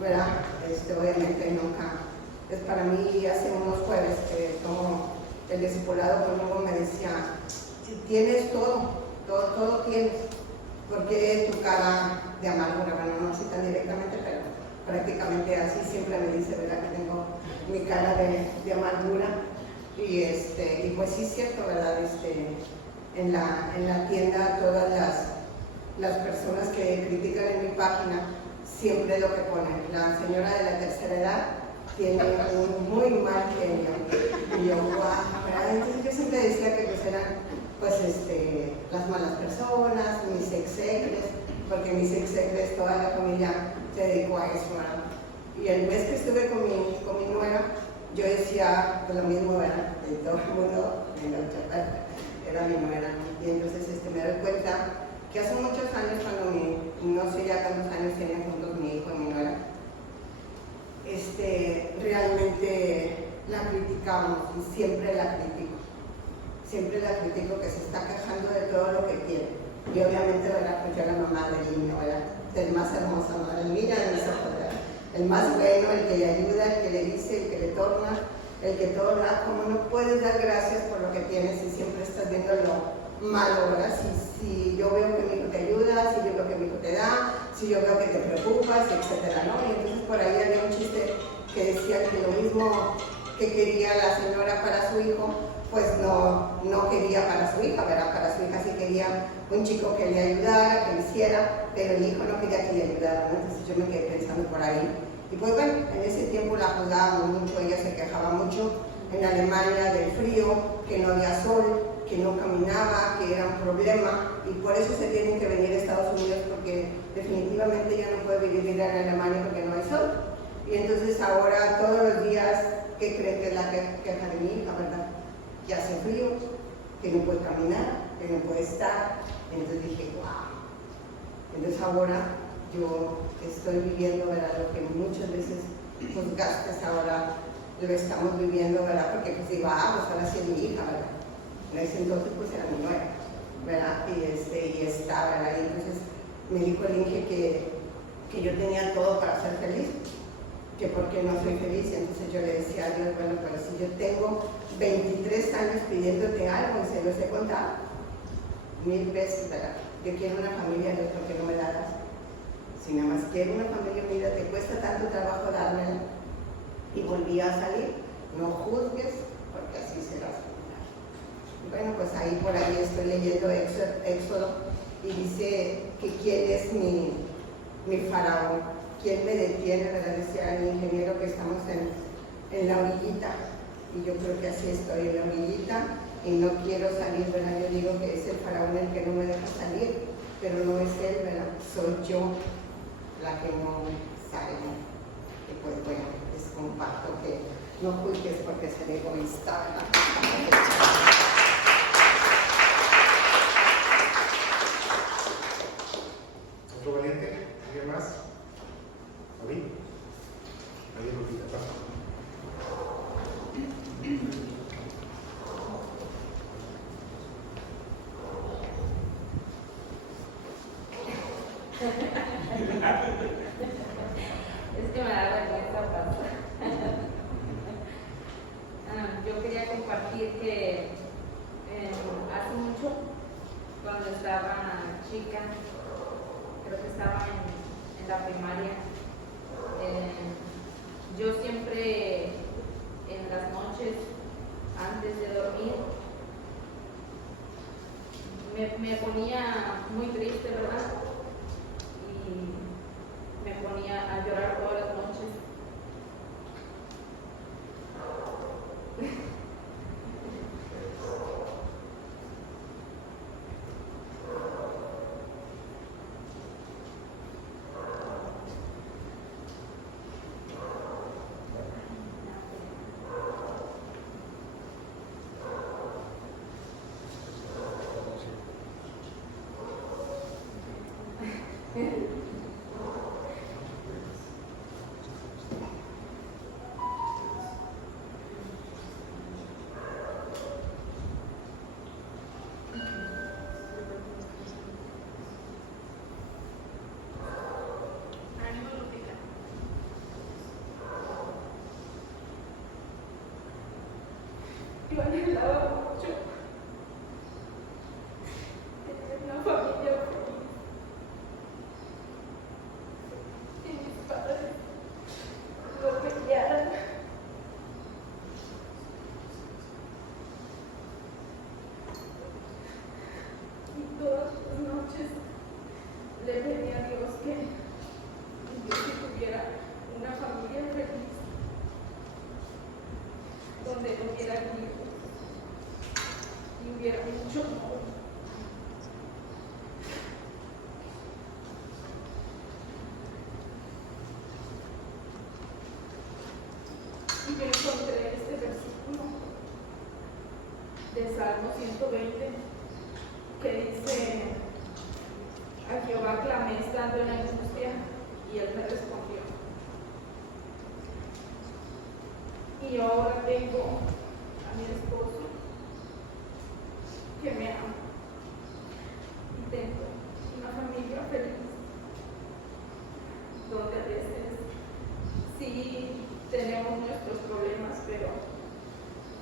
¿verdad? Obviamente nunca. Es para mí, hace unos jueves que tomo el discipulado conmigo, me decía, tienes todo tienes, porque tu cara de amargura, bueno, no así tan directamente, pero prácticamente así siempre me dice, ¿verdad? Que tengo mi cara de amargura, y pues sí es cierto, ¿verdad? En la tienda todas las personas que critican en mi página, siempre lo que ponen, la señora de la tercera edad tiene un muy mal genio. Y yo, guau, ¿verdad? Entonces yo siempre decía que pues eran las malas personas, mis execres, porque mis execres, toda la familia se dedicó a eso, ¿verdad? Y el mes que estuve con mi nuera, yo decía lo mismo, ¿verdad? De todo el mundo, era mi nuera. Y entonces me doy cuenta que hace muchos años, cuando no sé ya cuántos años tenían juntos mi hijo y mi nuera, realmente la criticábamos y siempre la critico. Siempre la critico, que se está quejando de todo lo que quiere. Y obviamente, ¿verdad? Pues yo la mamá del niño, ¿verdad? El más hermoso, ¿no? El niño de mis ojos, ¿verdad? El más bueno, el que le ayuda, el que le dice, el que le torna, el que todo, ¿verdad? Como no puedes dar gracias por lo que tienes y siempre estás viendo lo malo, ¿verdad? Si yo veo que mi hijo te ayuda, si yo veo que mi hijo te da, si yo veo que te preocupas, etcétera, ¿no? Y entonces por ahí había un chiste que decía que lo mismo que quería la señora para su hijo, pues no quería para su hija, ¿verdad? Para su hija sí quería un chico que le ayudara, que le hiciera, pero el hijo no quería que le ayudara, ¿no? Entonces yo me quedé pensando por ahí. Y pues bueno, en ese tiempo la juzgábamos mucho, ella se quejaba mucho en Alemania del frío, que no había sol, que no caminaba, que era un problema, y por eso se tienen que venir a Estados Unidos, porque definitivamente ella no puede vivir en Alemania porque no hay sol. Y entonces ahora todos los días, ¿qué creen que es la queja de mi hija, verdad? Que hace frío, que no puede caminar, que no puede estar. Entonces dije, wow. Entonces ahora yo estoy viviendo, ¿verdad? Lo que muchas veces los gastos ahora lo estamos viviendo, ¿verdad? Porque pues digo, pues ahora sí es mi hija, ¿verdad? En ese entonces pues era mi nuera, ¿verdad? Y está, ¿verdad? Y entonces me dijo el Inge que yo tenía todo para ser feliz, que por qué no soy feliz. Y entonces yo le decía a Dios, bueno, pero si yo tengo 23 años pidiéndote algo y se los he contado 1000 veces, ¿verdad? Yo quiero una familia, Dios, ¿por qué no me la das? Si nada más quiero una familia unida, te cuesta tanto trabajo dármela. Y volví a salir, no juzgues, porque así serás. Bueno, pues ahí por ahí estoy leyendo Éxodo y dice que quién es mi faraón, quién me detiene, ¿verdad? Decía el ingeniero que estamos en la orillita, y yo creo que así estoy en la orillita y no quiero salir, ¿verdad? Yo digo que es el faraón el que no me deja salir, pero no es él, ¿verdad? Soy yo la que no sale. Y pues bueno, es un pacto que no juzgues porque es el egoísta, ¿verdad? ¿Otro valiente? ¿Alguien más? ¿David? Nadie lo quita tanto. Es que me da vergüenza pasar. Yo quería compartir que hace mucho, cuando estaba chica, creo que estaba en la primaria, yo siempre en las noches, antes de dormir, me ponía muy triste, ¿verdad? Y me ponía a llorar todas las noches. donde no hubiera gritos y hubiera mucho amor. Y yo encontré este versículo de Salmo 120 que dice: a Jehová clamé estando en angustia y él me respondió. Y yo ahora tengo a mi esposo que me ama y tengo una familia feliz, donde a veces sí tenemos nuestros problemas,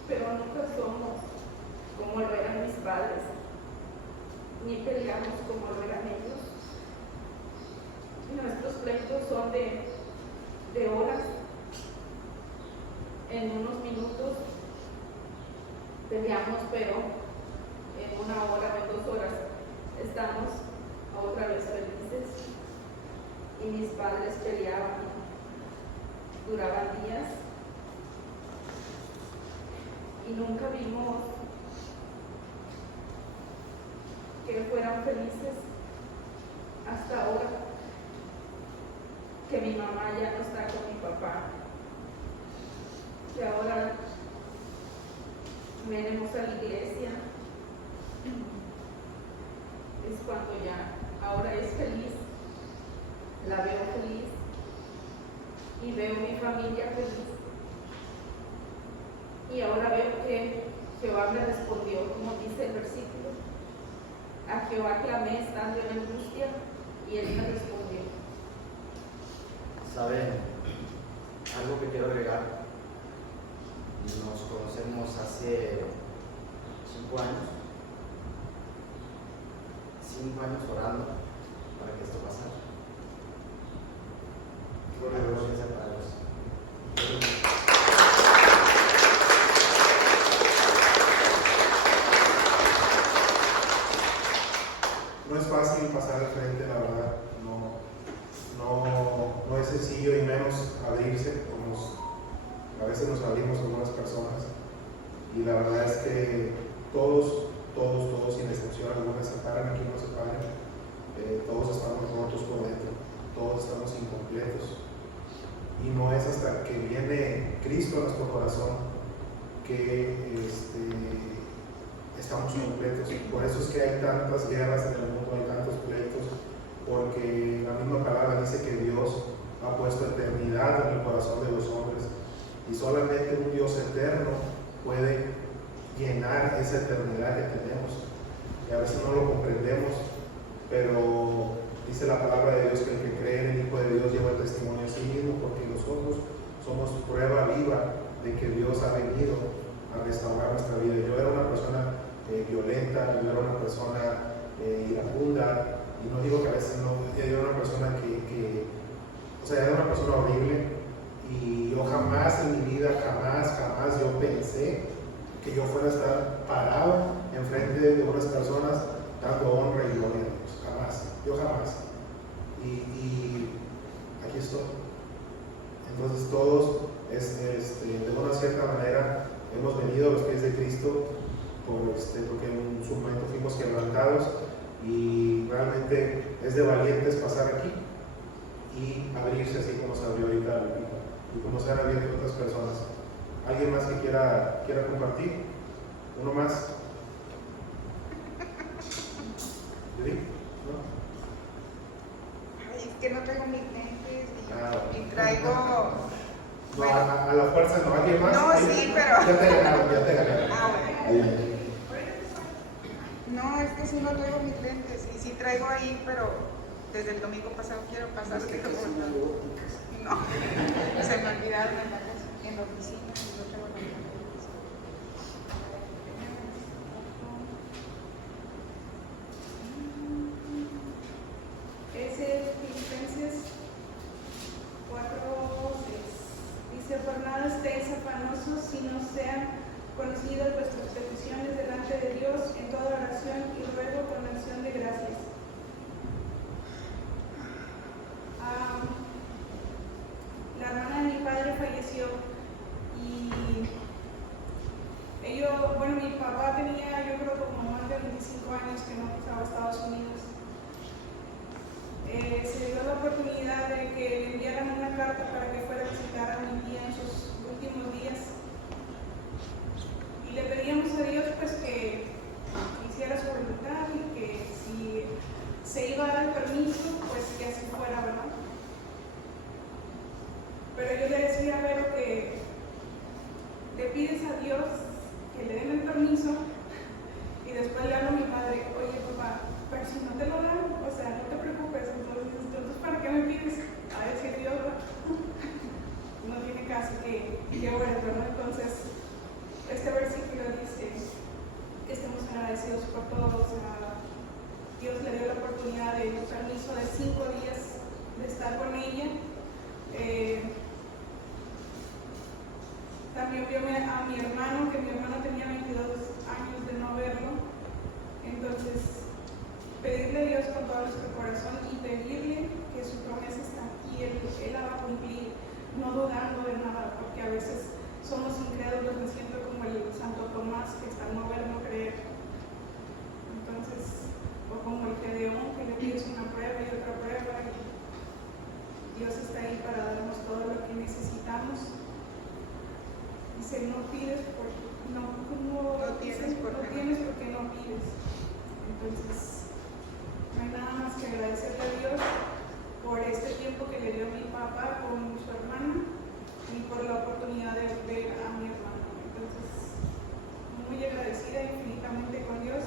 pero nunca somos como lo eran mis padres, ni peleamos como lo eran ellos. Nuestros pleitos son de horas. En unos minutos peleamos, pero en 1 hora o en 2 horas estamos otra vez felices. Y mis padres peleaban, duraban días y nunca vimos que fueran felices hasta ahora que mi mamá ya no está con mi papá, que ahora venimos a la iglesia, es cuando ya ahora es feliz, la veo feliz y veo mi familia feliz. Y ahora veo que Jehová me respondió, como dice el versículo: a Jehová clamé estando en angustia y él me respondió. ¿Saben? Algo que quiero agregar. Nos conocemos hace 5 años. 5 años orando para que esto pasara. Gracias a Dios. No es fácil pasar al frente, la verdad. No es sencillo, y menos abrirse, como a veces nos abrimos algunas personas. Y la verdad es que todos, sin excepción alguna, se paran aquí, no se paran. Todos estamos rotos por dentro, todos estamos incompletos. Y no es hasta que viene Cristo a nuestro corazón que estamos completos. Por eso es que hay tantas guerras en el mundo, hay tantos pleitos, porque la misma palabra dice que Dios ha puesto eternidad en el corazón de los hombres, y solamente un Dios eterno puede llenar esa eternidad que tenemos, y a veces no lo comprendemos, pero dice la palabra de Dios que el que cree en el Hijo de Dios lleva el testimonio a sí mismo, porque nosotros somos prueba viva de que Dios ha venido a restaurar nuestra vida. Yo era una persona violenta, yo era una persona iracunda, y no digo que a veces no, yo era una persona era una persona horrible, y yo jamás en mi vida, jamás yo pensé que yo fuera a estar parado enfrente de unas personas dando honra y gloria a Dios. Yo jamás. Y aquí estoy. Entonces todos, de una cierta manera, hemos venido a los pies de Cristo porque en su momento fuimos quebrantados, y realmente es de valientes pasar aquí y abrirse así como se abrió ahorita y como se han abierto otras personas. ¿Alguien más que quiera compartir? ¿Uno más? ¿Sí? ¿No? Es que no traigo mis lentes y Bueno. traigo... No, bueno. a la fuerza no. ¿Alguien más? No, sí, pero... Ya te ganaron. bueno. No, es que sí no traigo mis lentes, y sí traigo ahí, pero desde el domingo pasado quiero pasar. No, se me olvidaron en la oficina y no traigo los lentes. Es Filipenses 4:6. Dice: por nada estéis afanosos, sino sean conocidas vuestras peticiones delante de Dios en toda oración y ruego con acción de gracias. La hermana de mi padre falleció, y Pero yo le decía a Vero que le pides a Dios que le den el permiso y después le hablo a mi padre, oye papá, pero si no te lo dan, o sea, no te preocupes, entonces ¿para qué me pides? A decir Dios, no tiene caso que bueno, ¿no? Entonces, este versículo dice que estemos agradecidos por todo, o sea, Dios le dio la oportunidad de un permiso de 5 días de estar con ella. También vio a mi hermano, que mi hermano tenía 22 años de no verlo. Entonces, pedirle a Dios con todo nuestro corazón y pedirle que su promesa está aquí, Él la va a cumplir, no dudando de nada, porque a veces somos incrédulos, me siento como el Santo Tomás, que está no ver, no creer. Entonces, o como el Gedeón, que le pides una prueba y otra prueba, y Dios está ahí para darnos todo lo que necesitamos. Dice, no pides porque no tienes porque no pides. Entonces, no hay nada más que agradecerle a Dios por este tiempo que le dio mi papá con su hermana y por la oportunidad de ver a mi hermano. Entonces, muy agradecida infinitamente con Dios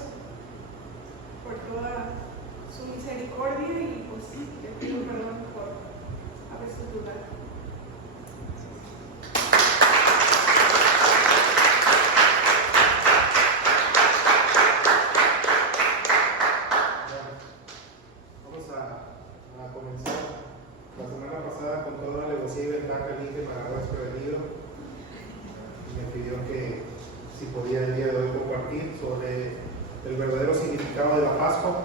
por toda su misericordia y pues le pido perdón por a veces dudar. Vamos a comenzar. La semana pasada con toda la alevosía y ventaja dije me agarró desprevenido y me pidió que si podía el día de hoy compartir sobre el verdadero significado de la Pascua.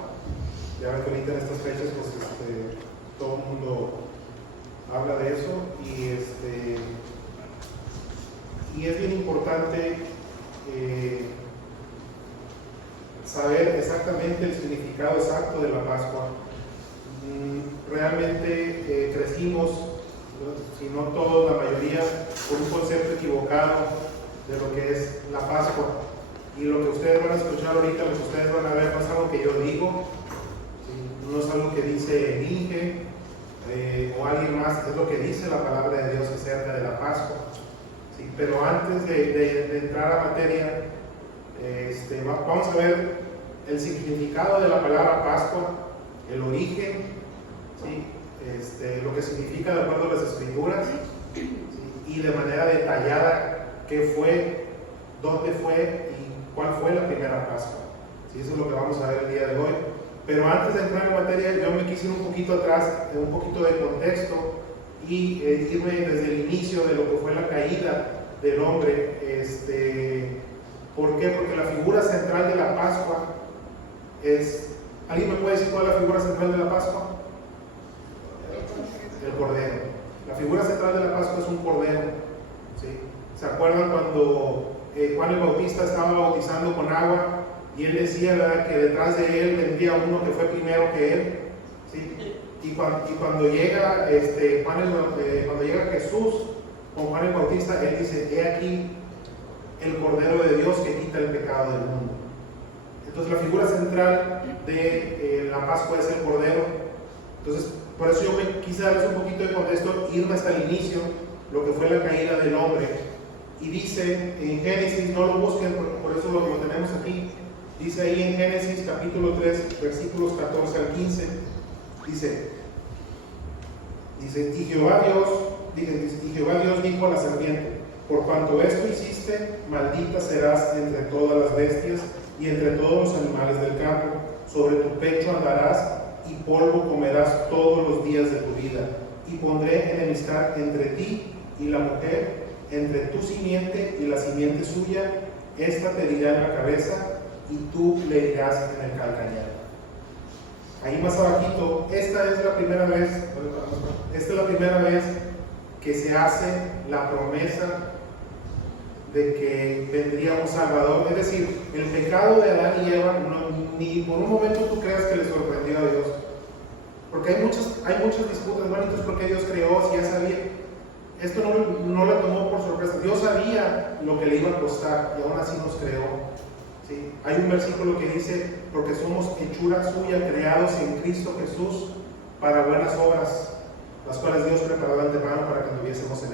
Ya ven que ahorita en estas fechas pues todo el mundo habla de eso y es bien importante saber exactamente el significado exacto de la Pascua. Realmente crecimos, si no todos, la mayoría, con un concepto equivocado de lo que es la Pascua. Y lo que ustedes van a escuchar ahorita, lo que ustedes van a ver, no es algo que yo digo, ¿sí? No es algo que dice Inge o alguien más, es lo que dice la palabra de Dios acerca de la Pascua. ¿Sí? Pero antes de entrar a materia, vamos a ver el significado de la palabra Pascua, el origen, ¿sí? Lo que significa de acuerdo a las Escrituras, ¿sí? Y de manera detallada qué fue, dónde fue y cuál fue la primera Pascua. ¿Sí? Eso es lo que vamos a ver el día de hoy. Pero antes de entrar en materia, yo me quise ir un poquito atrás, un poquito de contexto y irme desde el inicio de lo que fue la caída del hombre. ¿Por qué? Porque la figura central de la Pascua es... ¿Alguien me puede decir cuál es la figura central de la Pascua? El Cordero. La figura central de la Pascua es un Cordero. ¿Sí? ¿Se acuerdan cuando Juan el Bautista estaba bautizando con agua y él decía, ¿verdad?, que detrás de él vendría uno que fue primero que él? ¿Sí? Y cuando llega cuando llega Jesús con Juan el Bautista, él dice, he aquí el Cordero de Dios que quita el pecado del mundo. Entonces la figura central de la Pascua es el Cordero. Entonces por eso yo me quise darles un poquito de contexto, irme hasta el inicio, lo que fue la caída del hombre. Y dice en Génesis, no lo busquen, por eso lo tenemos aquí, dice ahí en Génesis capítulo 3, versículos 14 al 15, dice, y Jehová Dios dijo a la serpiente, por cuanto esto hiciste, maldita serás entre todas las bestias y entre todos los animales del campo, sobre tu pecho andarás y polvo comerás todos los días de tu vida, y pondré enemistad entre ti y la mujer, entre tu simiente y la simiente suya, esta te herirá en la cabeza y tú le herirás en el calcañar. Ahí más abajito, esta es la primera vez que se hace la promesa de que vendría un Salvador. Es decir, el pecado de Adán y Eva ni por un momento tú creas que le sorprendió a Dios, porque hay muchas disputas. Bueno, entonces ¿por qué Dios creó si ya sabía? Esto no lo tomó por sorpresa. Dios sabía lo que le iba a costar y aún así nos creó. ¿Sí? Hay un versículo que dice, porque somos hechura suya, creados en Cristo Jesús para buenas obras, las cuales Dios preparó de antemano para que anduviésemos en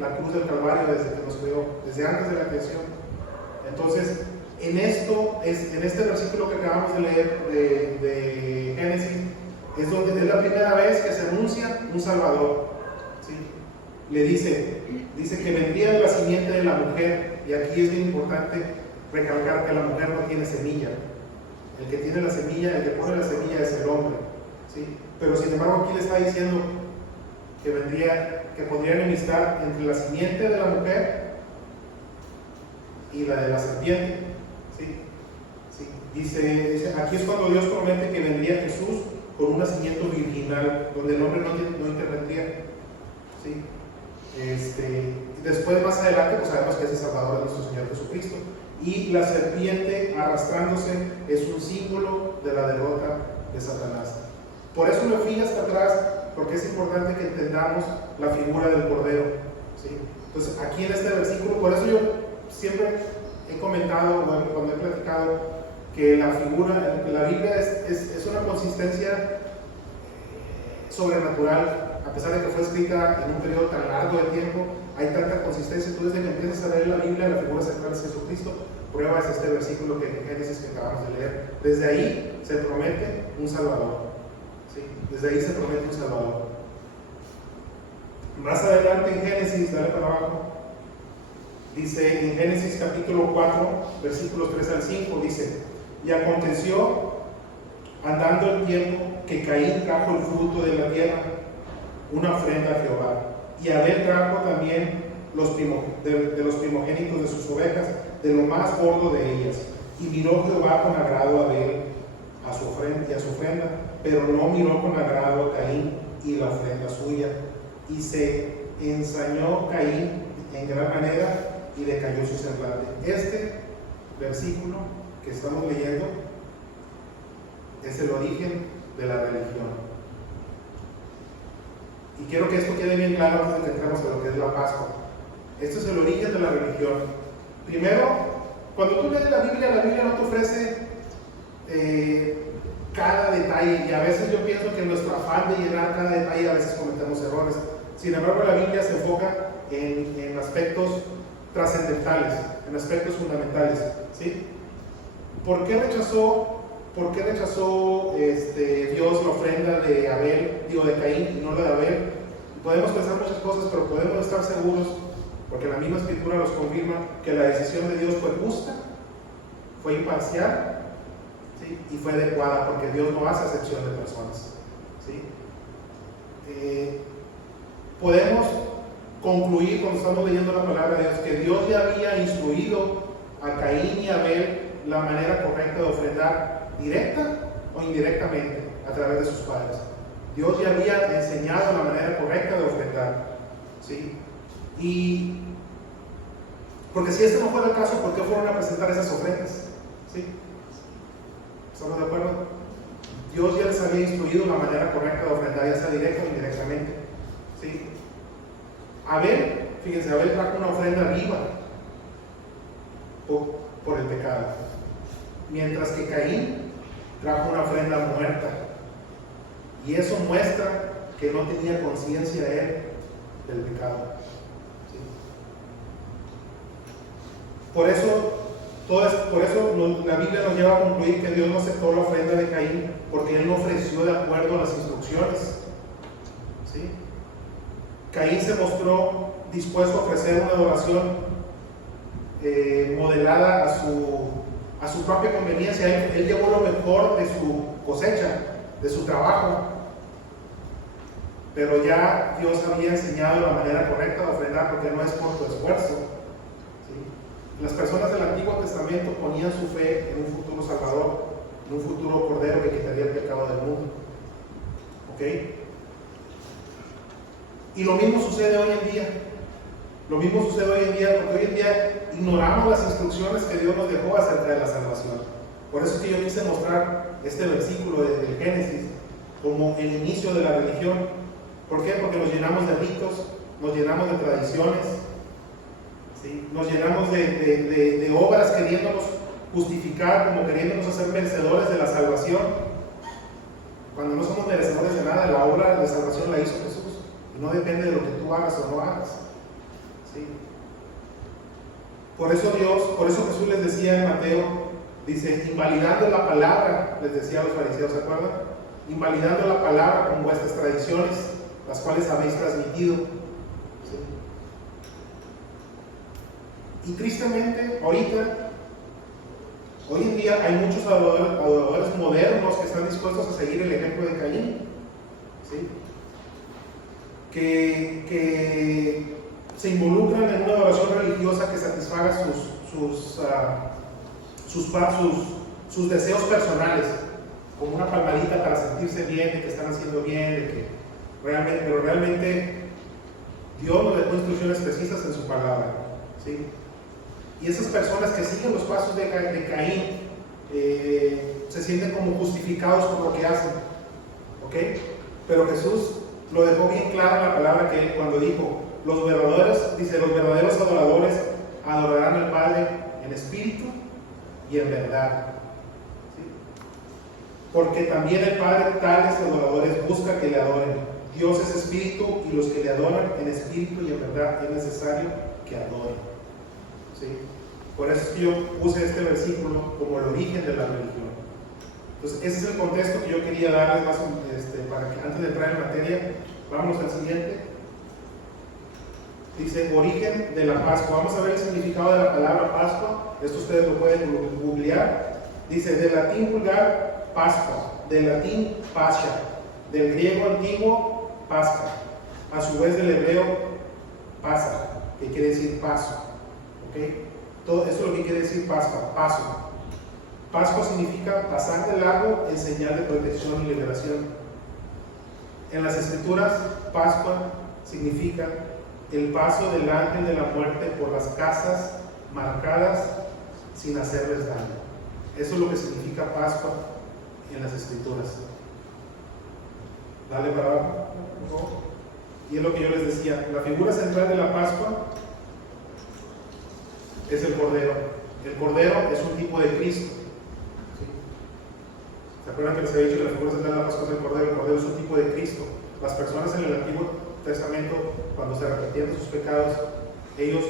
la cruz del Calvario desde que nos creó, desde antes de la creación. Entonces, en este versículo que acabamos de leer de Génesis, es donde es la primera vez que se anuncia un Salvador. ¿Sí? Le dice que vendría de la simiente de la mujer, y aquí es bien importante recalcar que la mujer no tiene semilla. El que tiene la semilla, el que pone la semilla es el hombre. ¿Sí? Pero sin embargo aquí le está diciendo que pondría enemistad entre la simiente de la mujer y la de la serpiente. ¿Sí? ¿Sí? Dice, aquí es cuando Dios promete que vendría Jesús con un nacimiento virginal, donde el hombre no intervendría. ¿Sí? Después, más adelante, pues sabemos que es el Salvador de nuestro Señor Jesucristo. Y la serpiente arrastrándose es un símbolo de la derrota de Satanás. Por eso me fui hasta atrás, porque es importante que entendamos la figura del Cordero. ¿Sí? Entonces, aquí en este versículo, por eso yo siempre he comentado, cuando he platicado, que la figura, la Biblia es una consistencia sobrenatural. A pesar de que fue escrita en un periodo tan largo de tiempo, hay tanta consistencia. Tú desde que empiezas a leer la Biblia, la figura central es Jesucristo. Prueba es este versículo que en Génesis que acabamos de leer. Desde ahí se promete un Salvador. ¿Sí? Desde ahí se promete un Salvador. Más adelante en Génesis, dale para abajo, dice en Génesis capítulo 4, versículos 3 al 5, dice: y aconteció, andando el tiempo, que Caín trajo el fruto de la tierra, una ofrenda a Jehová, y Abel trajo también de los primogénitos de sus ovejas, de lo más gordo de ellas. Y miró Jehová con agrado a Abel a su ofrenda, pero no miró con agrado a Caín y la ofrenda suya. Y se ensañó Caín en gran manera y decayó su semblante. Este versículo que estamos leyendo es el origen de la religión. Y quiero que esto quede bien claro antes de que entremos a lo que es la Pascua. Esto es el origen de la religión. Primero, cuando tú lees la Biblia no te ofrece cada detalle, y a veces yo pienso que en nuestro afán de llenar cada detalle a veces cometemos errores. Sin embargo, la Biblia se enfoca en aspectos trascendentales, en aspectos fundamentales. ¿Sí? ¿Por qué rechazó Dios la ofrenda de Caín y no la de Abel? Podemos pensar muchas cosas, pero podemos estar seguros, porque la misma Escritura nos confirma, que la decisión de Dios fue justa, fue imparcial, ¿sí? Y fue adecuada, porque Dios no hace excepción de personas. ¿Sí? Podemos concluir cuando estamos leyendo la palabra de Dios que Dios ya había instruido a Caín y a Abel la manera correcta de ofrendar, directa o indirectamente, a través de sus padres. Dios ya había enseñado la manera correcta de ofrendar. ¿Sí? Y porque si este no fuera el caso, ¿por qué fueron a presentar esas ofrendas? ¿Sí? ¿Estamos de acuerdo? Dios ya les había instruido la manera correcta de ofrendar, ya sea directa o indirectamente. ¿Sí? Abel, fíjense, Abel trajo una ofrenda viva por el pecado, mientras que Caín trajo una ofrenda muerta, y eso muestra que no tenía conciencia él del pecado. ¿Sí? Por eso la Biblia nos lleva a concluir que Dios no aceptó la ofrenda de Caín, porque él no ofreció de acuerdo a las instrucciones. ¿Sí? Caín se mostró dispuesto a ofrecer una adoración modelada a su propia conveniencia. Él llevó lo mejor de su cosecha, de su trabajo, pero ya Dios había enseñado la manera correcta de ofrendar, porque no es por tu esfuerzo. ¿Sí? Las personas del Antiguo Testamento ponían su fe en un futuro Salvador, en un futuro Cordero que quitaría el pecado del mundo. ¿Ok? Y lo mismo sucede hoy en día. Lo mismo sucede hoy en día, porque hoy en día ignoramos las instrucciones que Dios nos dejó acerca de la salvación. Por eso es que yo quise mostrar este versículo del Génesis como el inicio de la religión. ¿Por qué? Porque nos llenamos de ritos, nos llenamos de tradiciones, ¿sí? Nos llenamos de obras queriéndonos justificar, como queriéndonos hacer merecedores de la salvación, cuando no somos merecedores de nada. La obra de salvación la hizo Jesús, y no depende de lo que tú hagas o no hagas. ¿sí? Por eso Jesús les decía en Mateo, dice, invalidando la palabra, les decía a los fariseos, ¿se acuerdan? Invalidando la palabra con vuestras tradiciones, las cuales habéis transmitido. ¿Sí? Y tristemente, hoy en día hay muchos adoradores modernos que están dispuestos a seguir el ejemplo de Caín, ¿sí? que se involucran en una adoración religiosa que satisfaga sus deseos personales, como una palmadita para sentirse bien de que están haciendo bien, pero realmente Dios nos dejó instrucciones precisas en su palabra, ¿sí? Y esas personas que siguen los pasos de Caín se sienten como justificados por lo que hacen, ¿ok? Pero Jesús lo dejó bien claro en la palabra que él cuando dijo, los verdaderos adoradores adorarán al Padre en espíritu y en verdad, ¿sí? Porque también el Padre tales adoradores busca que le adoren. Dios es espíritu y los que le adoran en espíritu y en verdad es necesario que adoren, ¿sí? Por eso es que yo puse este versículo como el origen de la religión. Entonces ese es el contexto que yo quería darles más, para que antes de entrar en materia. Vámonos al siguiente. Dice origen de la Pascua. Vamos a ver el significado de la palabra Pascua. Esto ustedes lo pueden googlear. Dice del latín vulgar Pascua, del latín Pascha, del griego antiguo Pasca, a su vez del hebreo Pasa, que quiere decir paso, ¿ok? Todo esto es lo que quiere decir Pascua, paso. Pascua significa pasar de largo en señal de protección y liberación. En las Escrituras, Pascua significa el paso del ángel de la muerte por las casas marcadas sin hacerles daño. Eso es lo que significa Pascua en las Escrituras. Dale para abajo, por favor. Y es lo que yo les decía, la figura central de la Pascua es el Cordero. El Cordero es un tipo de Cristo. ¿Sí? ¿Se acuerdan que les había dicho que la figura central de la Pascua es el Cordero? El Cordero es un tipo de Cristo. Las personas en el Antiguo Testamento, cuando se arrepentían de sus pecados, ellos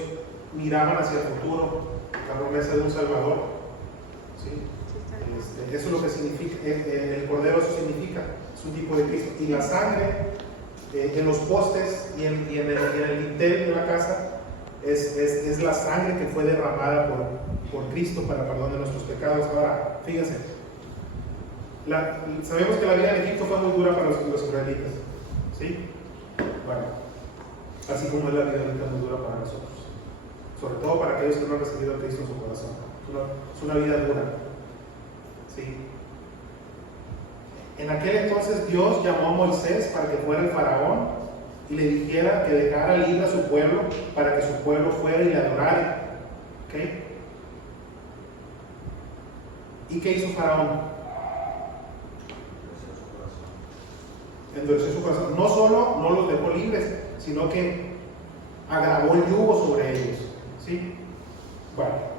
miraban hacia el futuro, la promesa de un Salvador. ¿Sí? Eso es lo que significa, el Cordero eso significa, es un tipo de Cristo. Y la sangre en los postes y en el dintel de la casa es la sangre que fue derramada por Cristo para perdón de nuestros pecados. Ahora, fíjense, sabemos que la vida en Egipto fue muy dura para los israelitas, ¿sí? Bueno, así como es la vida ahorita muy dura para nosotros, sobre todo para aquellos que no han recibido a Cristo en su corazón. Es una vida dura, ¿sí? En aquel entonces Dios llamó a Moisés para que fuera el faraón y le dijera que dejara libre a su pueblo para que su pueblo fuera y le adorara. ¿Ok? ¿Y qué hizo faraón? Endureció su corazón. No solo no los dejó libres, sino que agravó el yugo sobre ellos. ¿Sí? Bueno.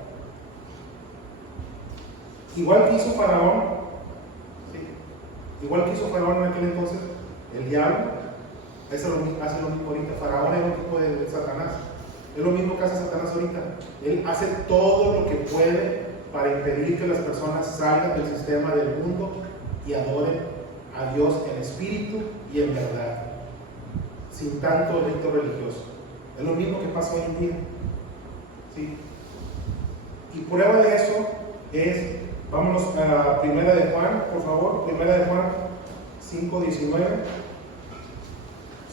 Igual que hizo faraón en aquel entonces, el diablo hace lo mismo ahorita. Faraón es un tipo de Satanás. Es lo mismo que hace Satanás ahorita. Él hace todo lo que puede para impedir que las personas salgan del sistema del mundo y adoren a Dios en espíritu y en verdad, sin tanto rito religioso. Es lo mismo que pasa hoy en día. ¿Sí? Y prueba de eso es, vámonos a Primera de Juan, por favor, Primera de Juan 5:19.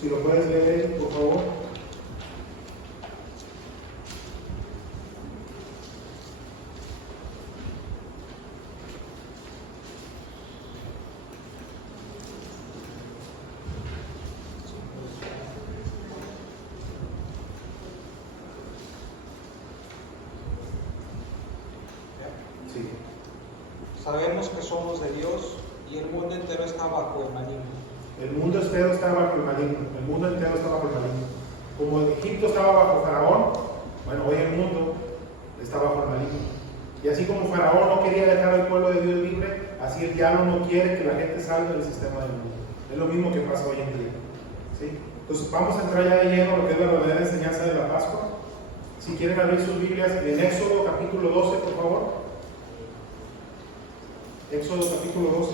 Si lo puedes leer, por favor. Sí. Sabemos que somos de Dios y el mundo entero está bajo el maligno. El mundo entero está bajo el maligno. El mundo entero está bajo el maligno. Como Egipto estaba bajo Faraón, bueno, hoy el mundo está bajo el maligno. Y así como Faraón no quería dejar al pueblo de Dios libre, así el diablo no quiere que la gente salga del sistema del mundo. Es lo mismo que pasa hoy en día. ¿Sí? Entonces vamos a entrar ya de lleno a lo que es la verdadera enseñanza de la Pascua. Si quieren abrir sus Biblias en Éxodo capítulo 12, por favor. Éxodo capítulo 12.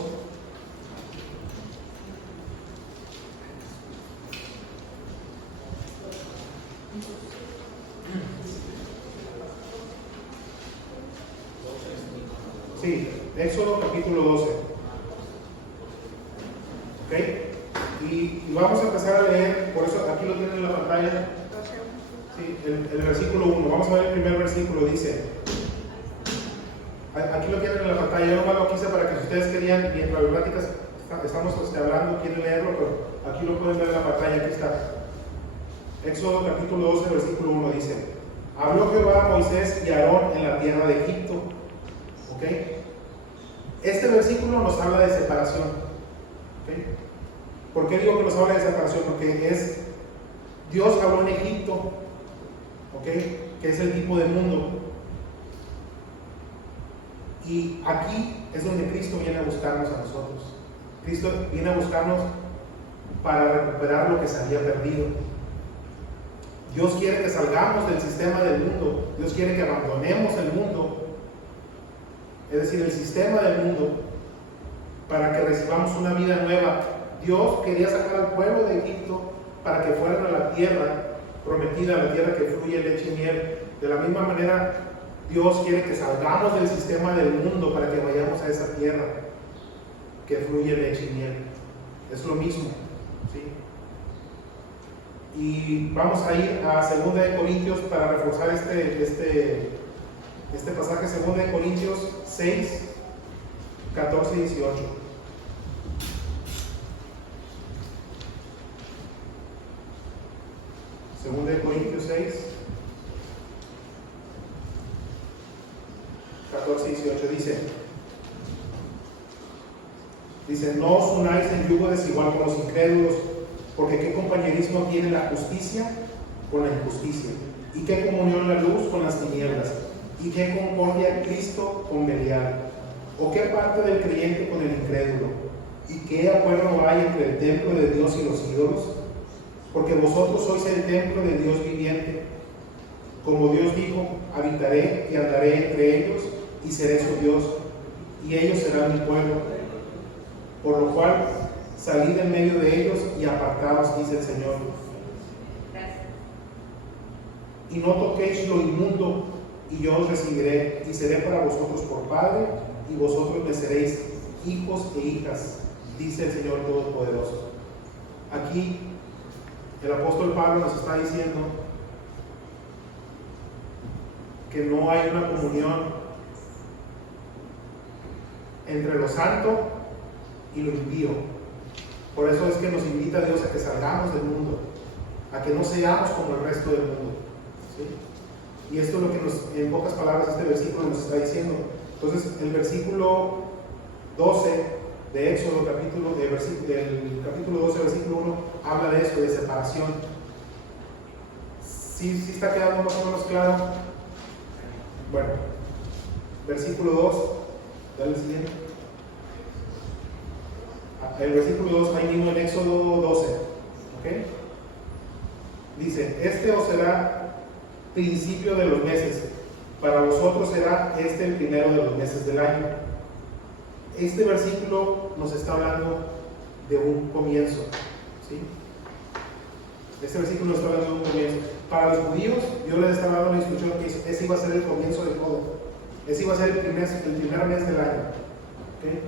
Sí, Éxodo capítulo 12. ¿Ok? Y vamos a empezar a leer, por eso aquí lo tienen en la pantalla. Sí, el versículo 1. Vamos a ver el primer versículo. Dice, aquí lo tienen en la pantalla. Yo nomás lo quise para que si ustedes querían, mientras las pláticas estamos hablando, quieren leerlo, pero aquí lo pueden ver en la pantalla. Aquí está. Éxodo capítulo 12, versículo 1 dice: habló Jehová a Moisés y a Aarón en la tierra de Egipto. ¿Ok? Este versículo nos habla de separación. ¿Ok? ¿Por qué digo que nos habla de separación? Porque Dios habló en Egipto, ¿ok? Que es el tipo de mundo. Y aquí es donde Cristo viene a buscarnos a nosotros. Cristo viene a buscarnos para recuperar lo que se había perdido. Dios quiere que salgamos del sistema del mundo. Dios quiere que abandonemos el mundo, es decir, el sistema del mundo, para que recibamos una vida nueva. Dios quería sacar al pueblo de Egipto para que fueran a la tierra prometida, a la tierra que fluye leche y miel. De la misma manera, Dios quiere que salgamos del sistema del mundo para que vayamos a esa tierra que fluye leche y miel. Es lo mismo, ¿sí? Y vamos a ir a 2 de Corintios para reforzar este pasaje. 2 de Corintios 6, 14 y 18. 2 de Corintios 6, 14 y 18 dice: no os unáis en yugo desigual con los incrédulos, porque qué compañerismo tiene la justicia con la injusticia, y qué comunión la luz con las tinieblas, y qué concordia Cristo con Belial, o qué parte del creyente con el incrédulo, y qué acuerdo hay entre el templo de Dios y los ídolos. Porque vosotros sois el templo de Dios viviente. Como Dios dijo: habitaré y andaré entre ellos, y seré su Dios, y ellos serán mi pueblo. Por lo cual, salid en medio de ellos y apartaos, dice el Señor. Y no toquéis lo inmundo, y yo os recibiré, y seré para vosotros por Padre, y vosotros me seréis hijos e hijas, dice el Señor Todopoderoso. Aquí el apóstol Pablo nos está diciendo que no hay una comunión entre lo santo y lo impío. Por eso es que nos invita Dios a que salgamos del mundo, a que no seamos como el resto del mundo, ¿sí? Y esto es lo que en pocas palabras este versículo nos está diciendo. Entonces el versículo 12 de Éxodo, del capítulo 12, versículo 1, habla de eso, de separación. ¿Sí está quedando más o menos claro? Bueno, versículo 2, dale el siguiente. El versículo 2 ahí mismo en Éxodo 12, ¿ok? Dice: este os será principio de los meses, para vosotros será el primero de los meses del año. Este versículo nos está hablando de un comienzo, ¿sí? Este versículo nos está hablando de un comienzo. Para los judíos, Dios les estaba dando la instrucción que ese iba a ser el comienzo de todo. Ese iba a ser el primer mes del año, ¿okay?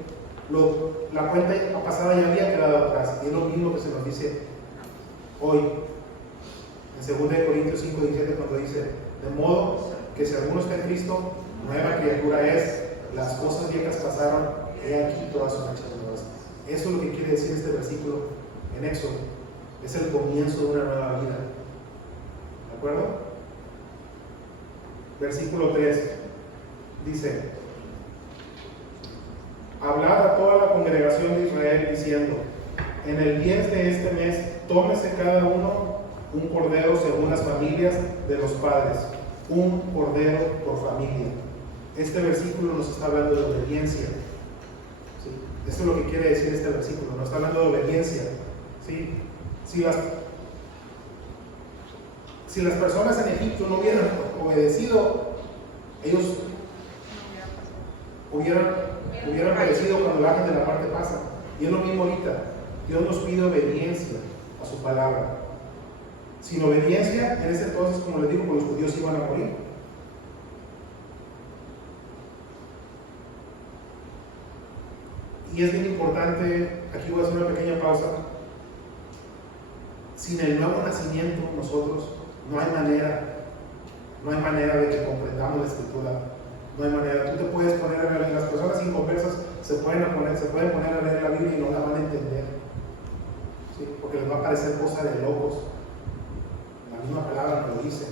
La cuenta pasada ya había quedado atrás, y es lo mismo que se nos dice hoy en 2 Corintios 5, 17, cuando dice: de modo que si alguno está en Cristo, nueva criatura es, las cosas viejas pasaron, he aquí todas son hechas nuevas. Eso es lo que quiere decir este versículo en Éxodo. Es el comienzo de una nueva vida. ¿De acuerdo? Versículo 3 dice: hablad a toda la congregación de Israel diciendo: en el 10 de este mes tómese cada uno un cordero según las familias de los padres, un cordero por familia. Este versículo nos está hablando de obediencia, ¿sí? Eso es lo que quiere decir este versículo, nos está hablando de obediencia, ¿sí? Si Si las personas en Egipto no hubieran obedecido, ellos hubieran perecido cuando el ángel de la muerte pasa. Y es lo mismo ahorita. Dios nos pide obediencia a su palabra. Sin obediencia, en ese entonces, como les digo, pues los judíos iban a morir. Y es bien importante, aquí voy a hacer una pequeña pausa. Sin el nuevo nacimiento, nosotros no hay manera de que comprendamos la escritura. No hay manera. Tú te puedes poner a leer, las personas inconversas se pueden poner a leer la Biblia y no la van a entender. ¿Sí? Porque les va a parecer cosa de locos. La misma palabra nos lo dice.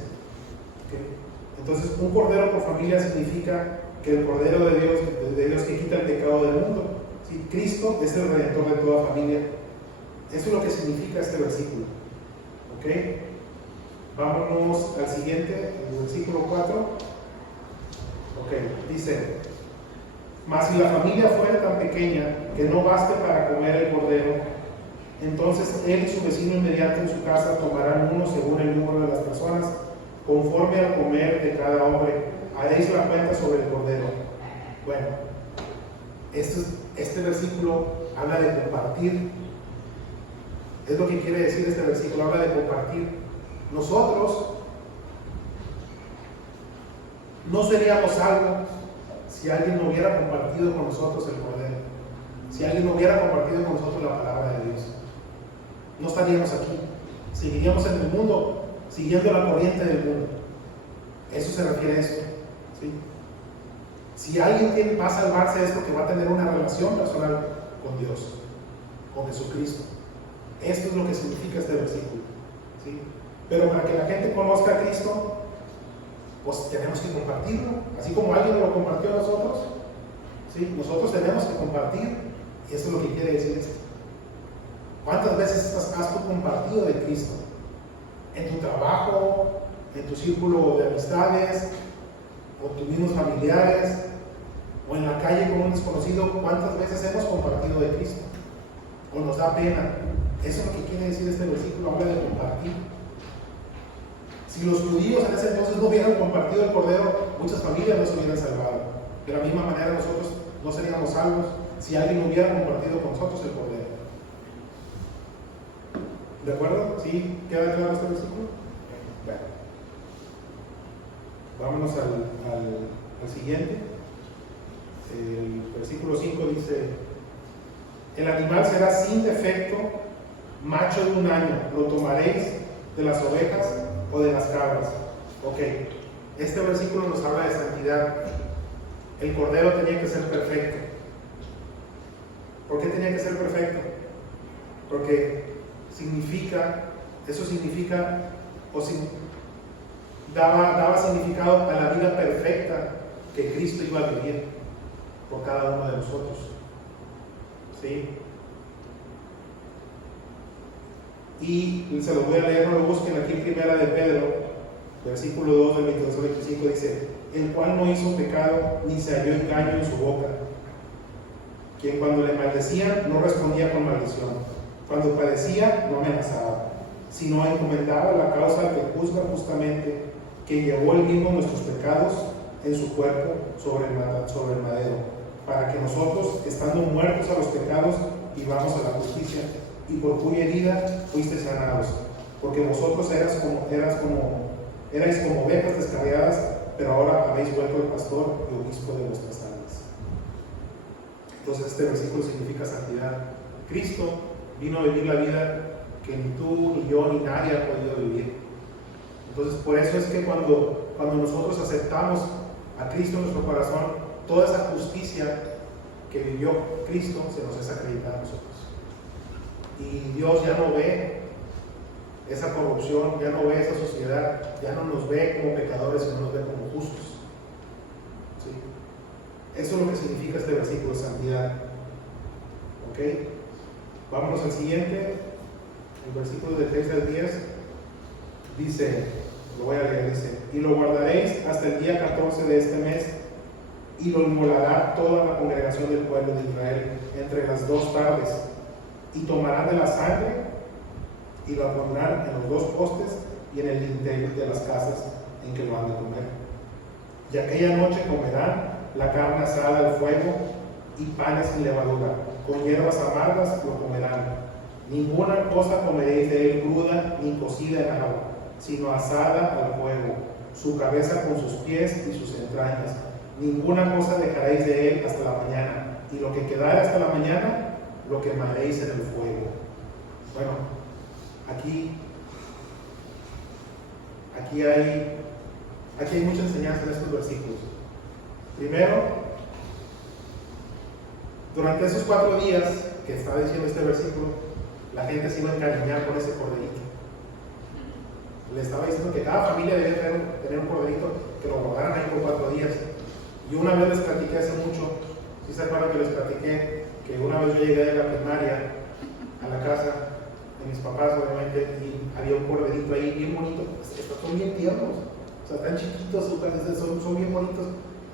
¿Okay? Entonces, un cordero por familia significa que el cordero de Dios que quita el pecado del mundo. ¿Sí? Cristo es el redentor de toda familia. Eso es lo que significa este versículo. ¿Ok? Vámonos al siguiente, el versículo 4. Ok, dice: mas si la familia fuera tan pequeña que no baste para comer el cordero, entonces él y su vecino inmediato en su casa tomarán uno según el número de las personas, conforme al comer de cada hombre. Haréis la cuenta sobre el cordero. Bueno, este versículo habla de compartir. Es lo que quiere decir este versículo, habla de compartir. Nosotros no seríamos algo si alguien no hubiera compartido con nosotros el cordero, si alguien no hubiera compartido con nosotros la palabra de Dios. No estaríamos aquí, seguiríamos en el mundo, siguiendo la corriente del mundo. Eso se refiere a eso, ¿sí? Si alguien va a salvarse es porque va a tener una relación personal con Dios, con Jesucristo. Esto es lo que significa este versículo, ¿sí? Pero para que la gente conozca a Cristo, pues tenemos que compartirlo, así como alguien lo compartió a nosotros, ¿sí? Nosotros tenemos que compartir, y eso es lo que quiere decir esto. ¿Cuántas veces has tú compartido de Cristo? En tu trabajo, en tu círculo de amistades, o tus mismos familiares, o en la calle con un desconocido. ¿Cuántas veces hemos compartido de Cristo? ¿O nos da pena? Eso es lo que quiere decir este versículo, habla de compartir. Si los judíos en ese entonces no hubieran compartido el cordero, muchas familias no se hubieran salvado. De la misma manera nosotros no seríamos salvos si alguien no hubiera compartido con nosotros el cordero. ¿De acuerdo? ¿Sí? ¿Queda claro este versículo? Bueno. Vámonos al siguiente. El versículo 5 dice: el animal será sin defecto, macho de 1 año, lo tomaréis de las ovejas o de las cabras. Ok, este versículo nos habla de santidad. El cordero tenía que ser perfecto. ¿Por qué tenía que ser perfecto? Porque daba significado a la vida perfecta que Cristo iba a vivir por cada uno de nosotros. ¿Sí? Y se los voy a leer, no lo busquen aquí en Primera de Pedro, versículo 2 del 22 al 25, dice: el cual no hizo pecado, ni se halló engaño en su boca, quien cuando le maldecían no respondía con maldición, cuando padecía no amenazaba, sino encomendaba la causa al que juzga justamente, que llevó él mismo nuestros pecados en su cuerpo sobre el madero, para que nosotros, estando muertos a los pecados, vivamos a la justicia, y por cuya herida fuisteis sanados, porque vosotros erais como ovejas descarriadas, pero ahora habéis vuelto el pastor y obispo de vuestras almas. Entonces este versículo significa santidad. Cristo vino a vivir la vida que ni tú, ni yo, ni nadie ha podido vivir. Entonces por eso es que cuando nosotros aceptamos a Cristo en nuestro corazón, toda esa justicia que vivió Cristo se nos es acreditada a nosotros. Y Dios ya no ve esa corrupción, ya no ve esa sociedad, ya no nos ve como pecadores, sino nos ve como justos. ¿Sí? Eso es lo que significa este versículo de santidad. ¿Ok? Vámonos al siguiente, el versículo de 3 al 10. Dice, lo voy a leer, dice: y lo guardaréis hasta el día 14 de este mes, y lo inmolará toda la congregación del pueblo de Israel entre las 2 tardes, y tomarán de la sangre y lo pondrán en los 2 postes y en el dintel de las casas en que lo han de comer. Y aquella noche comerán la carne asada al fuego y panes sin levadura, con hierbas amargas lo comerán. Ninguna cosa comeréis de él cruda ni cocida en agua, sino asada al fuego, su cabeza con sus pies y sus entrañas. Ninguna cosa dejaréis de él hasta la mañana, y lo que quedare hasta la mañana lo quemaréis en el fuego. Bueno, aquí hay mucha enseñanza en estos versículos. Primero, durante esos 4 días que está diciendo este versículo, la gente se iba a encariñar con ese corderito. Le estaba diciendo que cada familia debía tener un corderito, que lo guardaran ahí por 4 días. Y una vez les platiqué hace mucho, si se acuerdan que les platiqué, que una vez yo llegué de la primaria a la casa de mis papás, obviamente, y había un corderito ahí bien bonito. Son bien tiernos, o sea, tan chiquitos, son bien bonitos.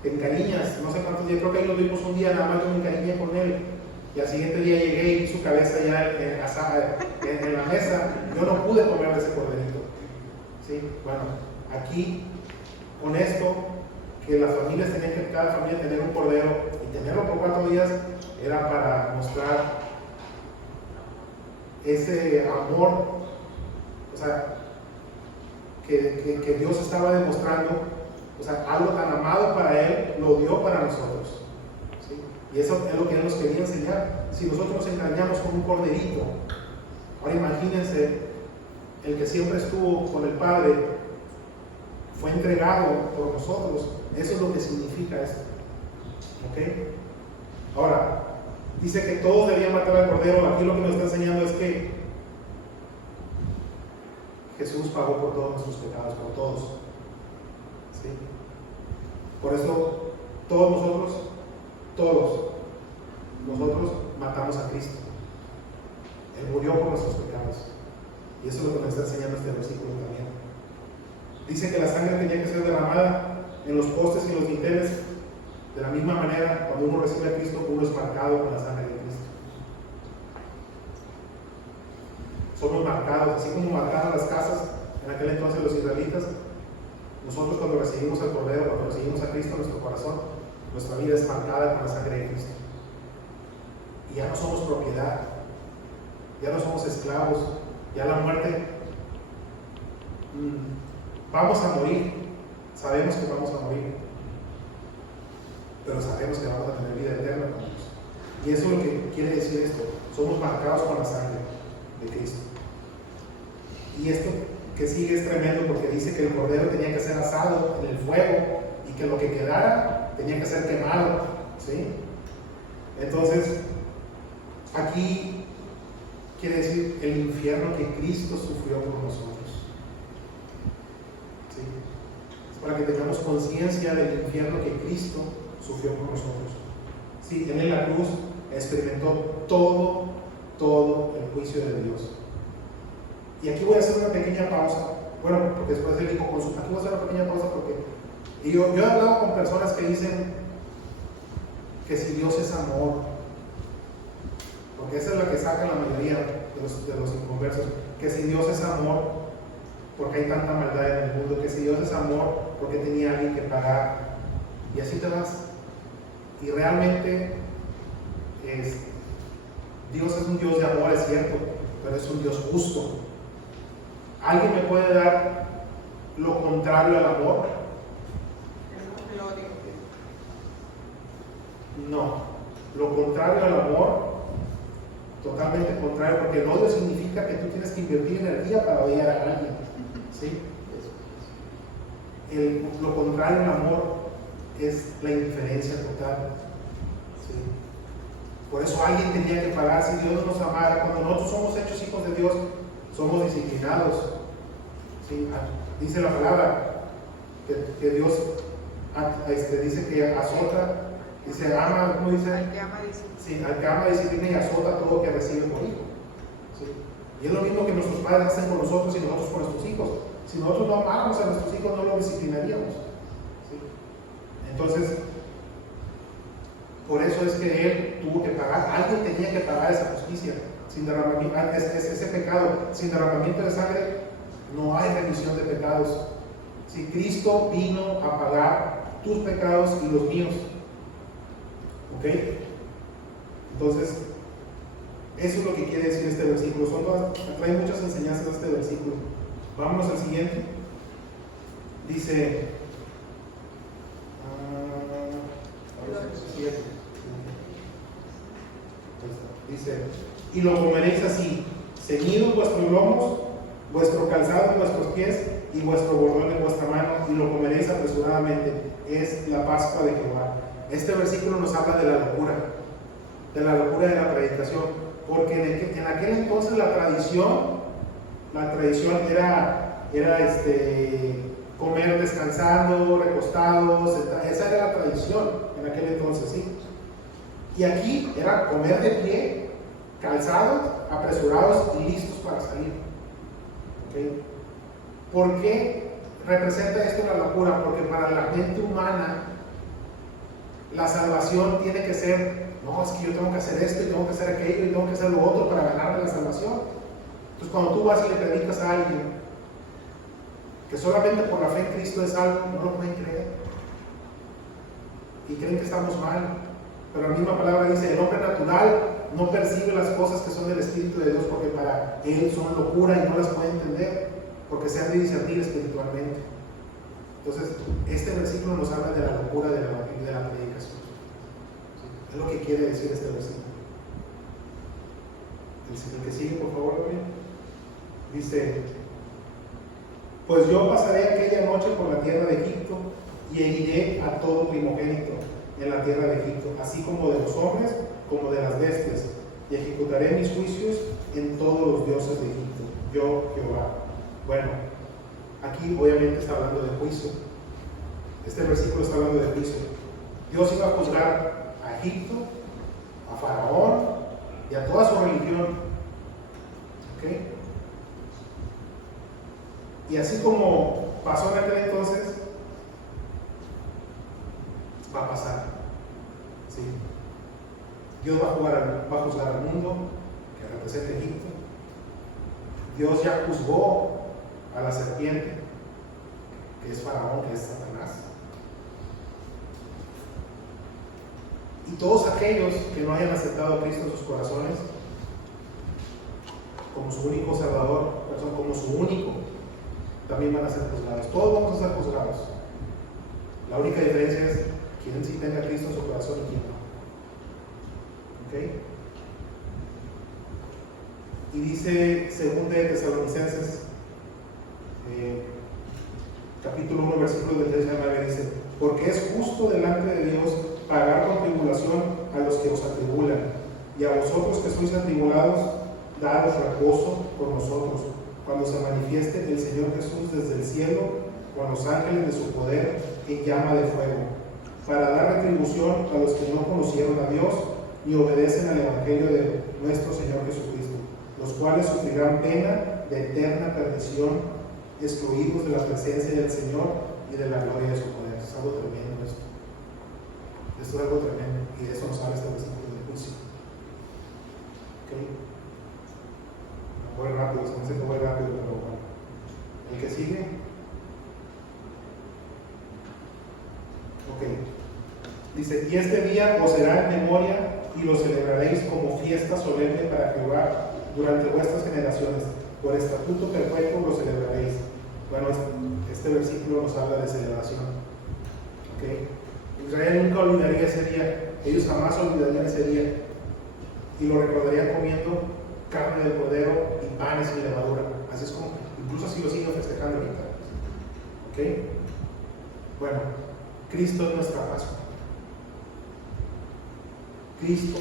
Te encariñas, no sé cuántos días, creo que ahí lo vimos un día, nada más yo me encariñé con él. Y al siguiente día llegué y vi su cabeza ya en la mesa. Yo no pude comer de ese corderito. ¿Sí? Bueno, aquí, con esto, que las familias tenían que, cada familia tener un cordero y tenerlo por 4 días, era para mostrar ese amor, o sea, que Dios estaba demostrando, o sea, algo tan amado para Él, lo dio para nosotros. ¿Sí? Y eso es lo que Él nos quería enseñar. Si nosotros nos engañamos con un corderito, ahora imagínense, el que siempre estuvo con el Padre, fue entregado por nosotros. Eso es lo que significa esto. ¿Ok? Ahora, dice que todos debían matar al cordero. Aquí lo que nos está enseñando es que Jesús pagó por todos nuestros pecados, por todos. ¿Sí? Por eso, todos nosotros matamos a Cristo. Él murió por nuestros pecados. Y eso es lo que nos está enseñando este versículo también. Dice que la sangre tenía que ser derramada en los postes y los dinteles. De la misma manera, cuando uno recibe a Cristo, uno es marcado con la sangre de Cristo. Somos marcados, así como marcaron las casas en aquel entonces los israelitas. Nosotros, cuando recibimos al Cordero, cuando recibimos a Cristo en nuestro corazón, nuestra vida es marcada con la sangre de Cristo. Y ya no somos propiedad, ya no somos esclavos, ya la muerte, vamos a morir, sabemos que vamos a morir, pero sabemos que vamos a tener vida eterna con Dios. Y eso es lo que quiere decir esto: somos marcados con la sangre de Cristo. Y esto que sigue es tremendo, porque dice que el cordero tenía que ser asado en el fuego y que lo que quedara tenía que ser quemado. ¿Sí? Entonces, aquí quiere decir el infierno que Cristo sufrió por nosotros. ¿Sí? Es para que tengamos conciencia del infierno que Cristo sufrió por nosotros. Sí, Él en la cruz experimentó todo el juicio de Dios. Y aquí voy a hacer una pequeña pausa. Bueno, porque después él dijo, aquí voy a hacer una pequeña pausa porque yo he hablado con personas que dicen que si Dios es amor, porque esa es la que saca la mayoría de los inconversos, que si Dios es amor, porque hay tanta maldad en el mundo, que si Dios es amor, porque tenía alguien que pagar, y así te vas. Y realmente Dios es un Dios de amor, es cierto, pero es un Dios justo. ¿Alguien me puede dar lo contrario al amor? El odio. No, lo contrario al amor, totalmente contrario, porque el odio significa que tú tienes que invertir energía para odiar a alguien. ¿Sí? Lo contrario al amor es la indiferencia total. ¿Sí? Por eso alguien tenía que pagar. Si Dios nos amara, cuando nosotros somos hechos hijos de Dios, somos disciplinados. ¿Sí? Dice la palabra que Dios dice que azota, dice ama, ¿cómo dice? Al que ama disciplina. Sí, al que ama disciplina y azota todo lo que recibe por hijo. ¿Sí? Y es lo mismo que nuestros padres hacen con nosotros y nosotros con nuestros hijos. Si nosotros no amamos a nuestros hijos, no los disciplinaríamos. ¿Sí? Entonces, por eso es que Él tuvo que pagar, alguien tenía que pagar esa justicia, sin derramamiento, ese pecado, sin derramamiento de sangre. no hay remisión de pecados. Si Cristo vino a pagar tus pecados y los míos. ¿Ok? Entonces, eso es lo que quiere decir este versículo. Trae muchas enseñanzas a este versículo. Vámonos al siguiente. Dice, dice, y lo comeréis así, ceñidos vuestros lomos, vuestro calzado en vuestros pies y vuestro bordón en vuestra mano, y lo comeréis apresuradamente. Es la Pascua de Jehová. Este versículo nos habla de la locura de la predicación, porque en aquel entonces la tradición era comer descansando, recostados, esa era la tradición en aquel entonces, ¿sí? Y aquí era comer de pie, calzados, apresurados y listos para salir. ¿Okay? ¿Por qué representa esto la locura? Porque para la mente humana la salvación tiene que ser, no, es que yo tengo que hacer esto y tengo que hacer aquello y tengo que hacer lo otro para ganarme la salvación. Entonces cuando tú vas y le predicas a alguien que solamente por la fe en Cristo es algo, no lo pueden creer y creen que estamos mal. Pero la misma palabra dice, el hombre natural no percibe las cosas que son del Espíritu de Dios, porque para él son locura y no las puede entender, porque se han de discernir espiritualmente. Entonces, este versículo nos habla de la locura de la predicación. ¿Sí? Es lo que quiere decir este versículo. El que sigue, por favor, ¿no? Dice, pues yo pasaré aquella noche por la tierra de Egipto y heriré a todo primogénito en la tierra de Egipto, así como de los hombres como de las bestias, y ejecutaré mis juicios en todos los dioses de Egipto, yo Jehová. Bueno, aquí obviamente está hablando de juicio. Este versículo está hablando de juicio. Dios iba a juzgar a Egipto, a Faraón y a toda su religión. ¿Ok? Y así como pasó en aquel entonces, va a pasar. ¿Sí? Dios va a juzgar al mundo que representa Egipto. Dios ya juzgó a la serpiente, que es Faraón, que es Satanás. Y todos aquellos que no hayan aceptado a Cristo en sus corazones como su único Salvador, como su único, también van a ser juzgados. Todos vamos a ser juzgados. La única diferencia es quién sí tenga a Cristo en su corazón y quién no. ¿Ok? Y dice 2 de Tesalonicenses, capítulo 1, versículos del 3 al 9, dice, porque es justo delante de Dios pagar con tribulación a los que os atribulan, y a vosotros que sois atribulados, daros reposo por nosotros, cuando se manifieste el Señor Jesús desde el cielo, con los ángeles de su poder en llama de fuego, para dar retribución a los que no conocieron a Dios ni obedecen al Evangelio de nuestro Señor Jesucristo, los cuales sufrirán pena de eterna perdición, excluidos de la presencia del Señor y de la gloria de su poder. Es algo tremendo esto. Esto es algo tremendo, y de eso nos habla este versículo de juicio. ¿Okay? Voy rápido, se me hace que voy rápido, pero bueno. El que sigue. Ok. Dice, y este día os será en memoria y lo celebraréis como fiesta solemne para Jehová durante vuestras generaciones. Por estatuto perpetuo lo celebraréis. Bueno, este versículo nos habla de celebración. ¿Okay? Israel nunca olvidaría ese día. Ellos jamás olvidarían ese día. Y lo recordarían comiendo carne de cordero y panes sin levadura. Así es como, incluso así lo siguen festejando ahorita. ¿Ok? Bueno, Cristo es nuestra Pascua. Cristo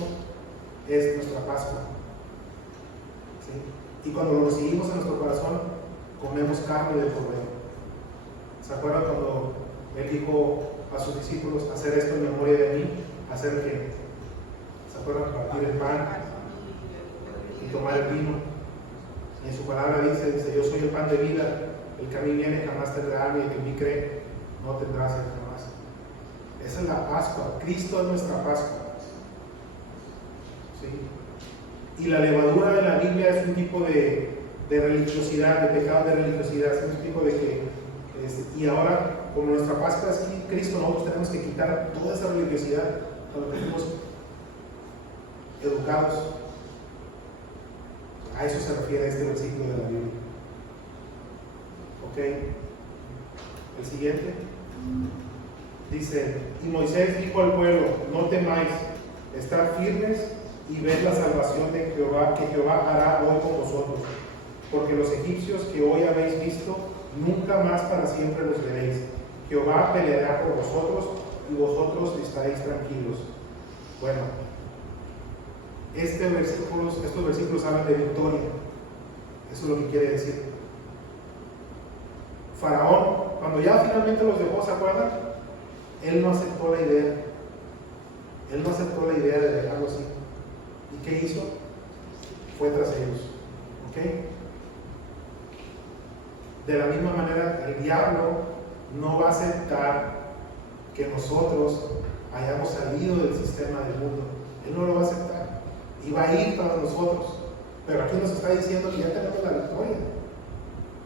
es nuestra Pascua. ¿Sí? Y cuando lo recibimos en nuestro corazón, comemos carne de cordero. ¿Se acuerdan cuando Él dijo a sus discípulos, hacer esto en memoria de mí? ¿Hacer qué? ¿Se acuerdan? Partir el pan y tomar el vino. Y en su palabra dice, yo soy el pan de vida, el que a mí viene jamás tendrá hambre, y el que en mí cree no tendrá sed jamás. Esa es la Pascua. Cristo es nuestra Pascua. ¿Sí? Y la levadura de la Biblia es un tipo de de religiosidad, de pecado de religiosidad, ¿sí me explico? De que, y ahora, como nuestra Pascua es Cristo, nosotros tenemos que quitar toda esa religiosidad a lo que fuimos educados. A eso se refiere este versículo de la Biblia. ¿Ok? El siguiente. Dice, y Moisés dijo al pueblo, no temáis, estad firmes y ved la salvación de Jehová, que Jehová hará hoy con vosotros. Porque los egipcios que hoy habéis visto, nunca más para siempre los veréis. Jehová peleará por vosotros y vosotros estaréis tranquilos. Bueno, estos versículos hablan de victoria. Eso es lo que quiere decir. Faraón, cuando ya finalmente los dejó, ¿se acuerdan? Él no aceptó la idea. Él no aceptó la idea de dejarlo así. ¿Y qué hizo? Fue tras ellos. ¿Ok? De la misma manera, el diablo no va a aceptar que nosotros hayamos salido del sistema del mundo. Él no lo va a aceptar. Y va a ir para nosotros. Pero aquí nos está diciendo que ya tenemos la victoria.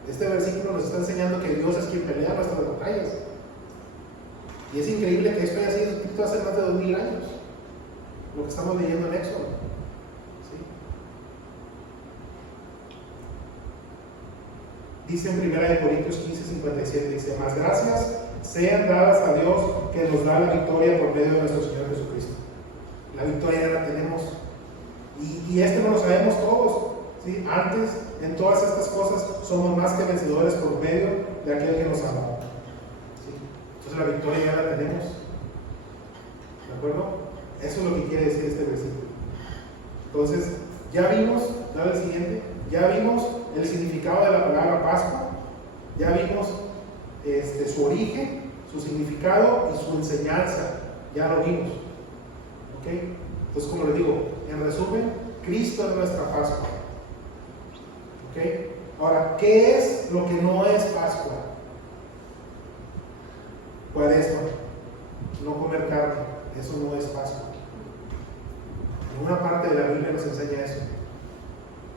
Este versículo nos está enseñando que Dios es quien pelea nuestras batallas. Y es increíble que esto haya sido escrito hace más de 2000 años. Lo que estamos leyendo en Éxodo. ¿Sí? Dice en 1 Corintios 15:57, dice, más gracias sean dadas a Dios que nos da la victoria por medio de nuestro Señor Jesucristo. La victoria ya la tenemos. Y esto no lo sabemos todos. ¿Sí? Antes, en todas estas cosas, somos más que vencedores por medio de aquel que nos amó. ¿Sí? Entonces la victoria ya la tenemos. ¿De acuerdo? Eso es lo que quiere decir este versículo. Entonces, ya vimos, dale el siguiente, ya vimos el significado de la palabra Pascua, ya vimos su origen, su significado y su enseñanza, ya lo vimos. ¿Ok? Entonces, como les digo, en resumen, Cristo es nuestra Pascua. ¿Ok? Ahora, ¿qué es lo que no es Pascua? Cuaresma, no comer carne, eso no es Pascua. En una parte de la Biblia nos enseña eso.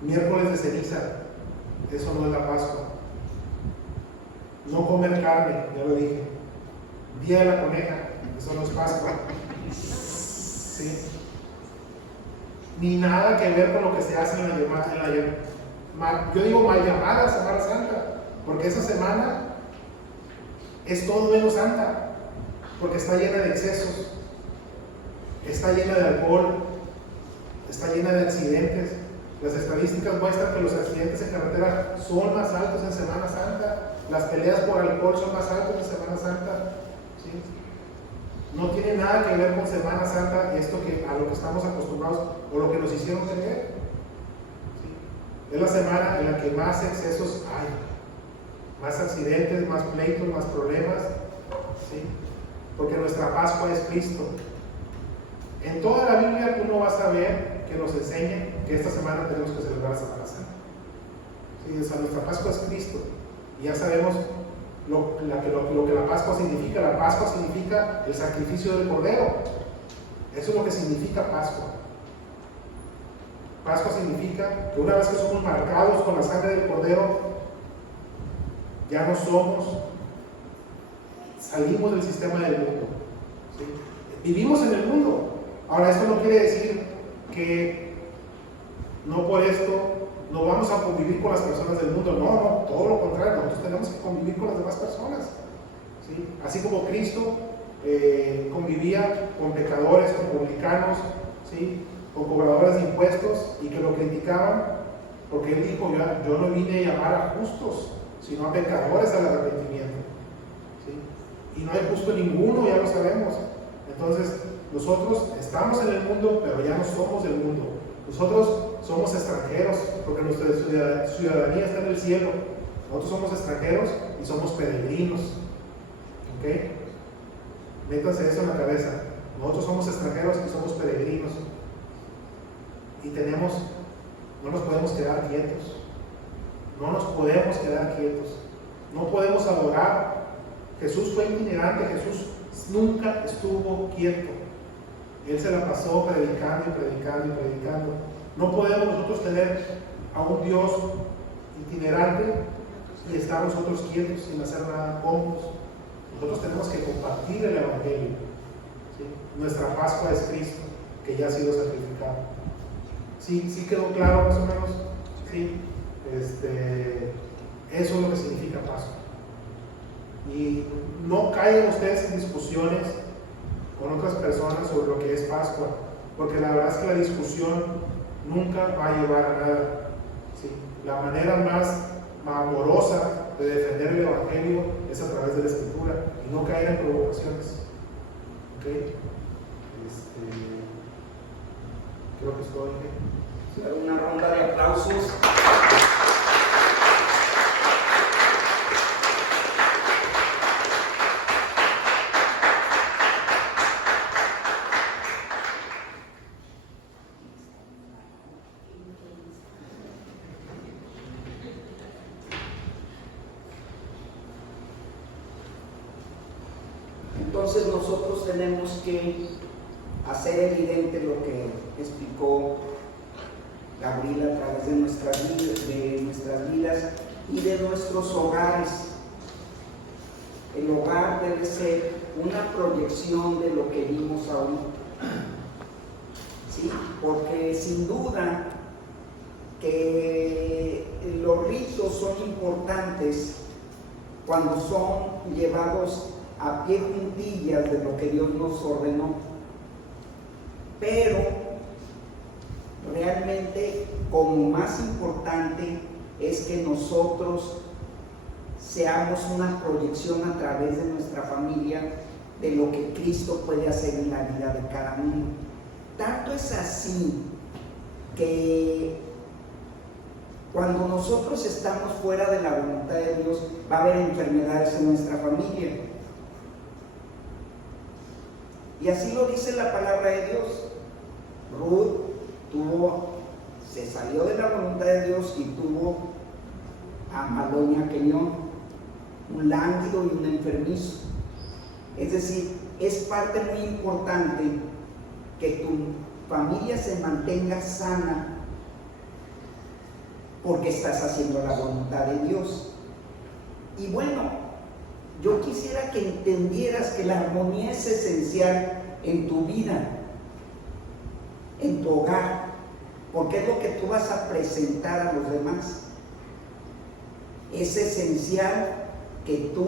Miércoles de ceniza, eso no es la Pascua. No comer carne, ya lo dije. Día de la coneja, eso no es Pascua. ¿Sí? Ni nada que ver con lo que se hace en la yo digo mal llamada Semana Santa, porque esa semana es todo menos santa, porque está llena de excesos, está llena de alcohol, está llena de accidentes. Las estadísticas muestran que los accidentes en carretera son más altos en Semana Santa, las peleas por alcohol son más altas en Semana Santa. ¿Sí? No tiene nada que ver con Semana Santa esto a lo que estamos acostumbrados o lo que nos hicieron creer. ¿Sí? Es la semana en la que más excesos hay, más accidentes, más pleitos, más problemas. ¿Sí? Porque nuestra Pascua es Cristo. En toda la Biblia tú no vas a ver que nos enseñe que esta semana tenemos que celebrar la Semana Santa. ¿Sí? O sea, nuestra Pascua es Cristo. Y ya sabemos lo que la Pascua significa. La Pascua significa el sacrificio del Cordero. Eso es lo que significa Pascua. Pascua significa que una vez que somos marcados con la sangre del Cordero, ya no salimos del sistema del mundo. ¿Sí? Vivimos en el mundo. Ahora, esto no quiere decir que no por esto no vamos a convivir con las personas del mundo. No, todo lo contrario, nosotros tenemos que convivir con las demás personas. ¿Sí? Así como Cristo convivía con pecadores, con publicanos, ¿sí? Con cobradores de impuestos y que lo criticaban, porque Él dijo, yo no vine a llamar a justos, sino a pecadores al arrepentimiento. ¿Sí? Y no hay justo ninguno, ya lo sabemos. Entonces, nosotros estamos en el mundo, pero ya no somos del mundo. Nosotros somos extranjeros, porque nuestra ciudadanía está en el cielo. Nosotros somos extranjeros y somos peregrinos. ¿Ok? Métanse eso en la cabeza. Nosotros somos extranjeros y somos peregrinos. Y no nos podemos quedar quietos. No nos podemos quedar quietos. No podemos adorar. Jesús fue itinerante, Jesús nunca estuvo quieto. Él se la pasó predicando y predicando y predicando. No podemos nosotros tener a un Dios itinerante y estar nosotros quietos sin hacer nada cómodos. Nosotros tenemos que compartir el Evangelio. ¿Sí? Nuestra Pascua es Cristo, que ya ha sido sacrificado. ¿Sí quedó claro más o menos? Sí. Eso es lo que significa Pascua. Y no caigan ustedes en discusiones con otras personas sobre lo que es Pascua, porque la verdad es que la discusión nunca va a llevar a nada. ¿Sí? La manera más amorosa de defender el Evangelio es a través de la Escritura y no caer en provocaciones. ¿Okay? Creo que es todo. Una ronda de aplausos. Entonces nosotros tenemos que hacer evidente lo que explicó Gabriela a través de nuestras vidas y de nuestros hogares. El hogar debe ser una proyección de lo que vimos ahorita. ¿Sí? Porque sin duda que los ritos son importantes cuando son llevados a pie juntillas de lo que Dios nos ordenó, pero realmente como más importante es que nosotros seamos una proyección a través de nuestra familia de lo que Cristo puede hacer en la vida de cada uno. Tanto es así que cuando nosotros estamos fuera de la voluntad de Dios va a haber enfermedades en nuestra familia. Y así lo dice la palabra de Dios. Ruth se salió de la voluntad de Dios y tuvo a Malón y a Quenión, un lánguido y un enfermizo. Es decir, es parte muy importante que tu familia se mantenga sana porque estás haciendo la voluntad de Dios. Y bueno, yo quisiera que entendieras que la armonía es esencial en tu vida, en tu hogar, porque es lo que tú vas a presentar a los demás. Es esencial que tú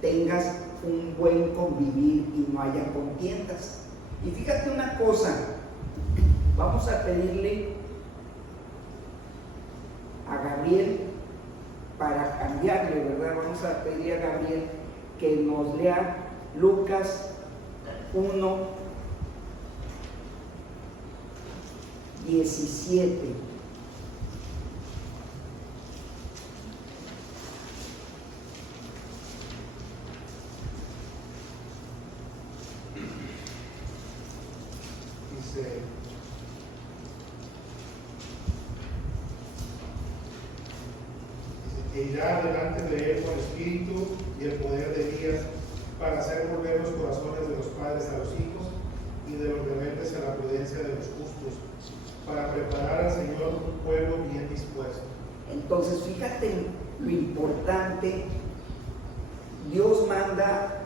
tengas un buen convivir y no haya contiendas. Y fíjate una cosa, vamos a pedirle a Gabriel para cambiarle, ¿verdad? Vamos a pedir a Gabriel que nos lea Lucas 1:17. Dice: que irá delante de él con espíritu y el poder de Elías para hacer volver los corazones de los padres a los hijos y de los rebeldes a la prudencia de los justos, para preparar al Señor un pueblo bien dispuesto. Entonces fíjate lo importante. Dios manda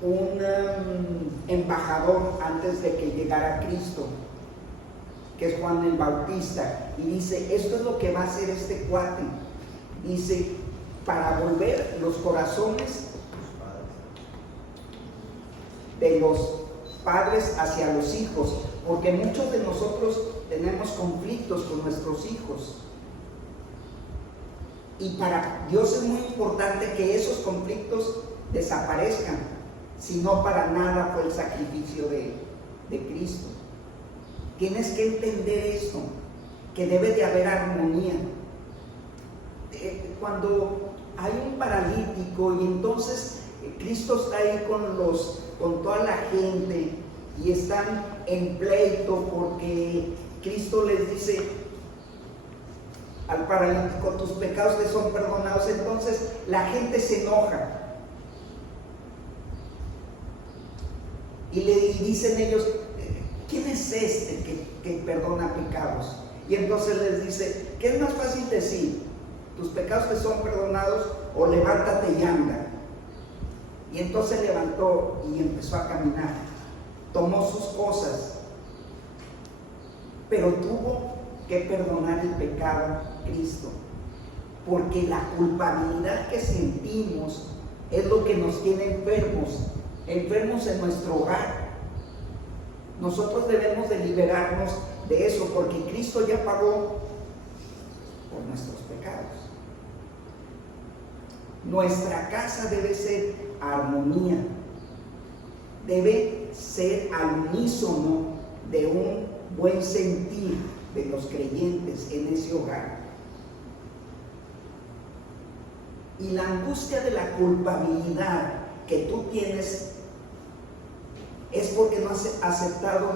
un embajador antes de que llegara Cristo, que es Juan el Bautista, y dice: esto es lo que va a hacer este cuate. Dice: para volver los corazones de los padres hacia los hijos, porque muchos de nosotros tenemos conflictos con nuestros hijos, y para Dios es muy importante que esos conflictos desaparezcan, si no, para nada fue el sacrificio de Cristo. Tienes que entender esto, que debe de haber armonía. Cuando hay un paralítico y entonces Cristo está ahí con toda la gente y están en pleito porque Cristo les dice al paralítico: tus pecados te son perdonados. Entonces la gente se enoja y le dicen ellos: ¿quién es este que perdona pecados? Y entonces les dice: ¿qué es más fácil decir? tus pecados te son perdonados, o levántate y anda. Y entonces levantó y empezó a caminar, tomó sus cosas, pero tuvo que perdonar el pecado Cristo, porque la culpabilidad que sentimos es lo que nos tiene enfermos en nuestro hogar. Nosotros debemos de liberarnos de eso, porque Cristo ya pagó por nuestros pecados. Nuestra casa debe ser armonía, debe ser al unísono de un buen sentir de los creyentes en ese hogar. Y la angustia de la culpabilidad que tú tienes es porque no has aceptado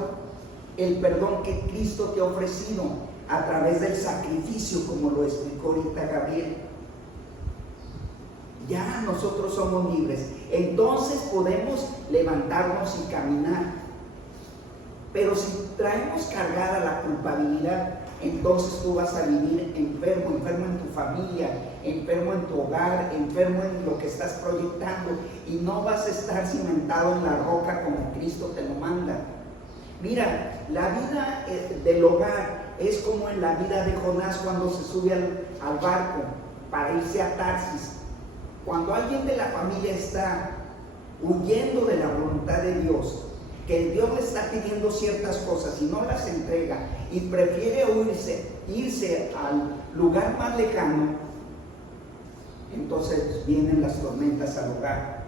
el perdón que Cristo te ha ofrecido a través del sacrificio, como lo explicó ahorita Gabriel. Ya nosotros somos libres, entonces podemos levantarnos y caminar. Pero si traemos cargada la culpabilidad, entonces tú vas a vivir enfermo en tu familia, enfermo en tu hogar, enfermo en lo que estás proyectando, y no vas a estar cimentado en la roca como Cristo te lo manda. Mira, la vida del hogar es como en la vida de Jonás cuando se sube al barco para irse a Tarsis. Cuando alguien de la familia está huyendo de la voluntad de Dios, que Dios le está pidiendo ciertas cosas y no las entrega, y prefiere irse al lugar más lejano, entonces vienen las tormentas al hogar,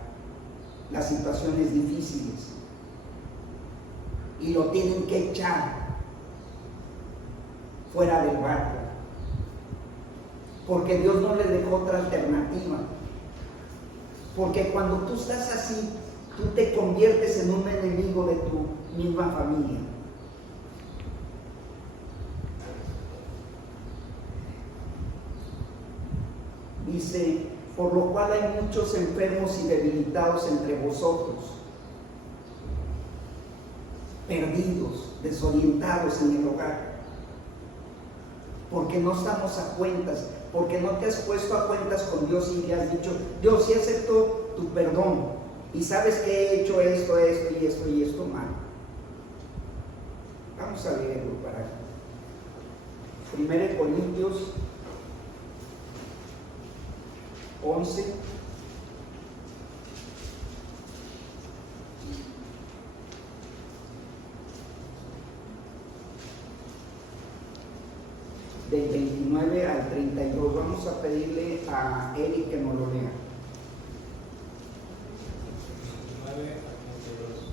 las situaciones difíciles, y lo tienen que echar fuera del barco, porque Dios no le dejó otra alternativa. Porque cuando tú estás así, tú te conviertes en un enemigo de tu misma familia. Dice, por lo cual hay muchos enfermos y debilitados entre vosotros, perdidos, desorientados en el hogar, porque no estamos a cuentas, porque no te has puesto a cuentas con Dios y le has dicho, Dios, sí acepto tu perdón, y sabes que he hecho esto y esto mal. Vamos a leerlo para 1 Corintios 11. Del 29 al 32. Vamos a pedirle a Eric que nos lo lea. 29 al 32.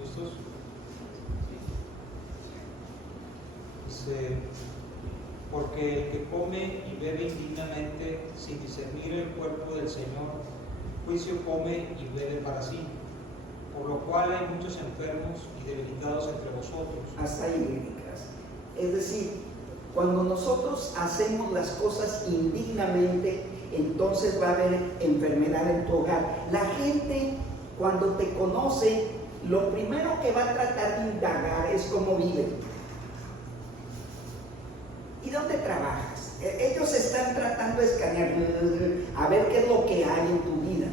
¿Listos? Dice, porque el que come y bebe indignamente sin discernir el cuerpo del Señor, juicio come y bebe para sí. Por lo cual hay muchos enfermos y debilitados entre vosotros. Hasta ahí, Ericas. Es decir, cuando nosotros hacemos las cosas indignamente, entonces va a haber enfermedad en tu hogar. La gente, cuando te conoce, lo primero que va a tratar de indagar es cómo viven. ¿Y dónde trabajas? Ellos están tratando de escanear, a ver qué es lo que hay en tu vida.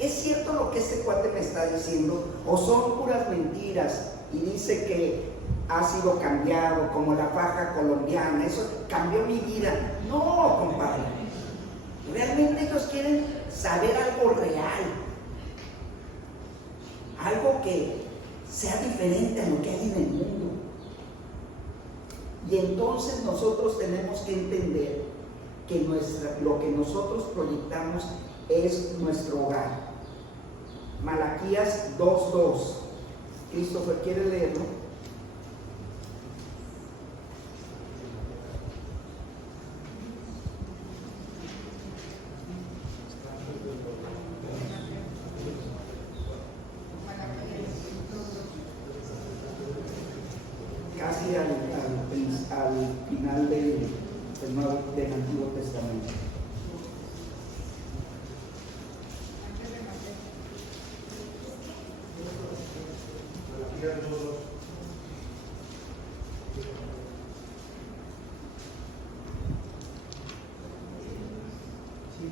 ¿Es cierto lo que este cuate me está diciendo? ¿O son puras mentiras? Y dice que ha sido cambiado, como la faja colombiana, eso cambió mi vida. No, compadre. Realmente ellos quieren saber algo real. Algo que sea diferente a lo que hay en el mundo. Y entonces nosotros tenemos que entender que lo que nosotros proyectamos es nuestro hogar. Malaquías 2:2. Christopher, ¿quiere leerlo? Casi al final del Antiguo Testamento.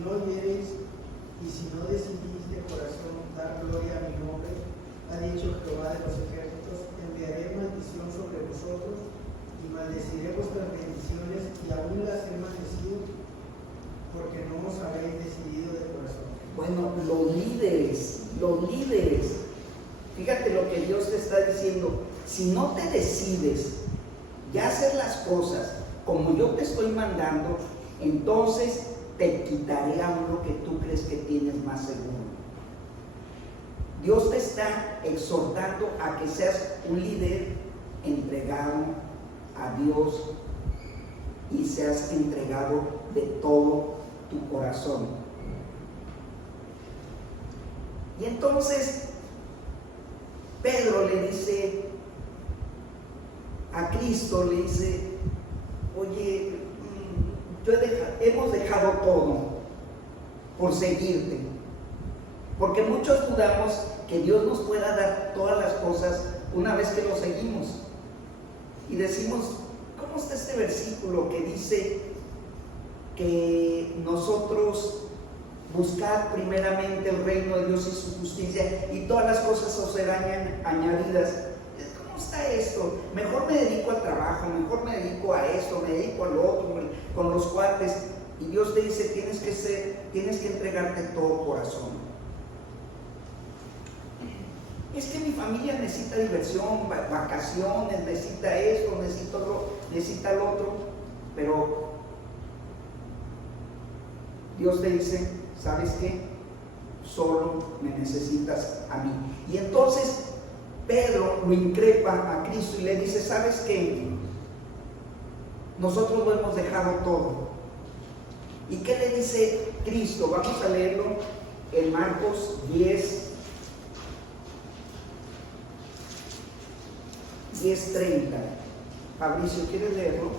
no oyereis y si no decidís de corazón dar gloria a mi nombre, ha dicho Jehová de los ejércitos, enviaré maldición sobre vosotros y maldeciré vuestras bendiciones y aún las he maldecido porque no os habéis decidido de corazón. Bueno, los líderes, fíjate lo que Dios te está diciendo. Si no te decides ya hacer las cosas como yo te estoy mandando, entonces te quitaré aún lo que tú crees que tienes más seguro. Dios te está exhortando a que seas un líder entregado a Dios y seas entregado de todo tu corazón. Y entonces Pedro le dice a Cristo, le dice: oye, hemos dejado todo por seguirte, porque muchos dudamos que Dios nos pueda dar todas las cosas una vez que lo seguimos. Y decimos: ¿cómo está este versículo que dice que nosotros buscad primeramente el reino de Dios y su justicia y todas las cosas os serán añadidas? ¿Cómo está esto? Mejor me dedico al trabajo, mejor me dedico a esto, me dedico a lo otro, con los cuates. Y Dios te dice: tienes que entregarte todo corazón. Es que mi familia necesita diversión, vacaciones, necesita esto, necesita lo otro. Pero Dios te dice: ¿sabes qué? Solo me necesitas a mí. Y entonces Pedro lo increpa a Cristo y le dice: ¿sabes qué? Nosotros lo hemos dejado todo. ¿Y qué le dice Cristo? Vamos a leerlo en Marcos 10:30. Fabricio, ¿quieres leerlo?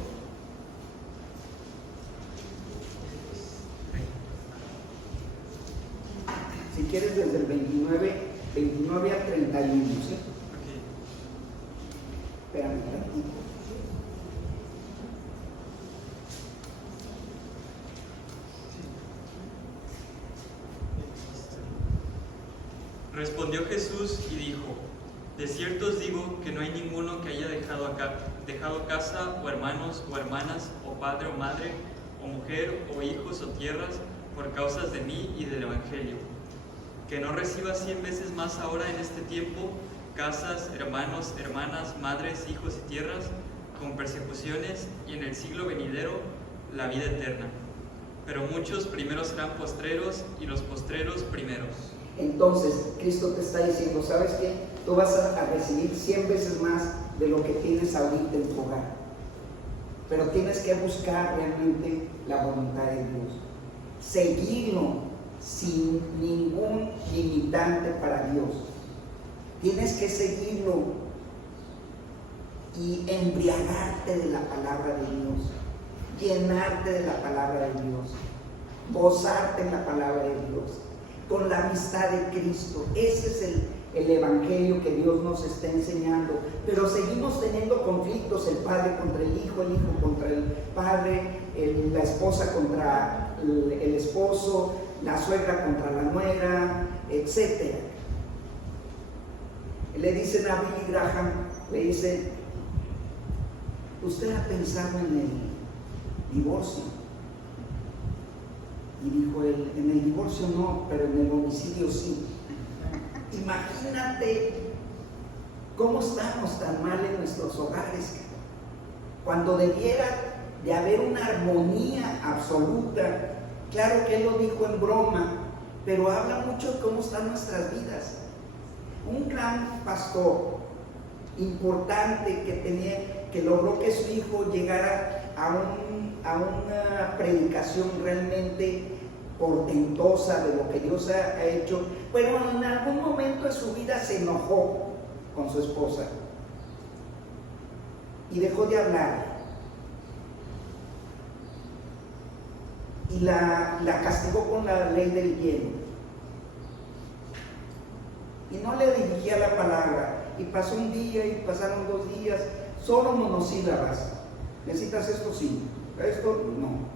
Si quieres desde el 29 al 31, ¿sí? Okay. Espérame tantito. Respondió Jesús y dijo: de cierto os digo que no hay ninguno que haya dejado casa, o hermanos, o hermanas, o padre, o madre, o mujer, o hijos, o tierras, por causas de mí y del Evangelio, que no reciba 100 veces más ahora en este tiempo casas, hermanos, hermanas, madres, hijos y tierras, con persecuciones, y en el siglo venidero la vida eterna. Pero muchos primeros serán postreros, y los postreros primeros. Entonces Cristo te está diciendo: ¿sabes qué? Tú vas a recibir 100 veces más de lo que tienes ahorita en tu hogar, pero tienes que buscar realmente la voluntad de Dios, seguirlo sin ningún limitante para Dios. Tienes que seguirlo y embriagarte de la palabra de Dios, llenarte de la palabra de Dios, gozarte en la palabra de Dios, con la amistad de Cristo. Ese es el evangelio que Dios nos está enseñando. Pero seguimos teniendo conflictos: el padre contra el hijo contra el padre, la esposa contra el esposo, la suegra contra la nuera, etc. Le dicen a Billy Graham, le dice: ¿usted ha pensado en el divorcio? Y dijo él: en el divorcio no, pero en el homicidio sí. Imagínate cómo estamos tan mal en nuestros hogares, cuando debiera de haber una armonía absoluta. Claro que él lo dijo en broma, pero habla mucho de cómo están nuestras vidas. Un gran pastor importante que logró que su hijo llegara a una predicación realmente portentosa de lo que Dios ha hecho, pero en algún momento de su vida se enojó con su esposa y dejó de hablar, y la castigó con la ley del hielo y no le dirigía la palabra. Y pasó un día y pasaron 2 días, solo monosílabas. ¿Necesitas esto? Sí. Esto no.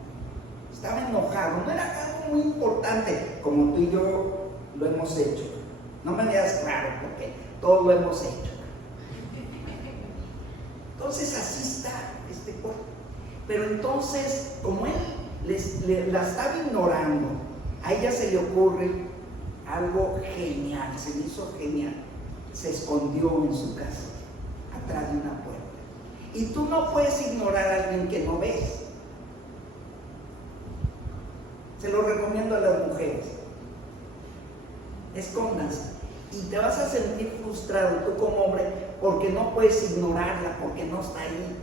Estaba enojado, no era algo algo muy importante, como tú y yo lo hemos hecho. No me veas raro, porque todos lo hemos hecho. Entonces así está este cuerpo. Pero entonces, como él la estaba ignorando, a ella se le ocurre algo genial, se le hizo genial. Se escondió en su casa, atrás de una puerta. Y tú no puedes ignorar a alguien que no ves. Se lo recomiendo a las mujeres. Escóndanse. Y te vas a sentir frustrado tú como hombre porque no puedes ignorarla, porque no está ahí.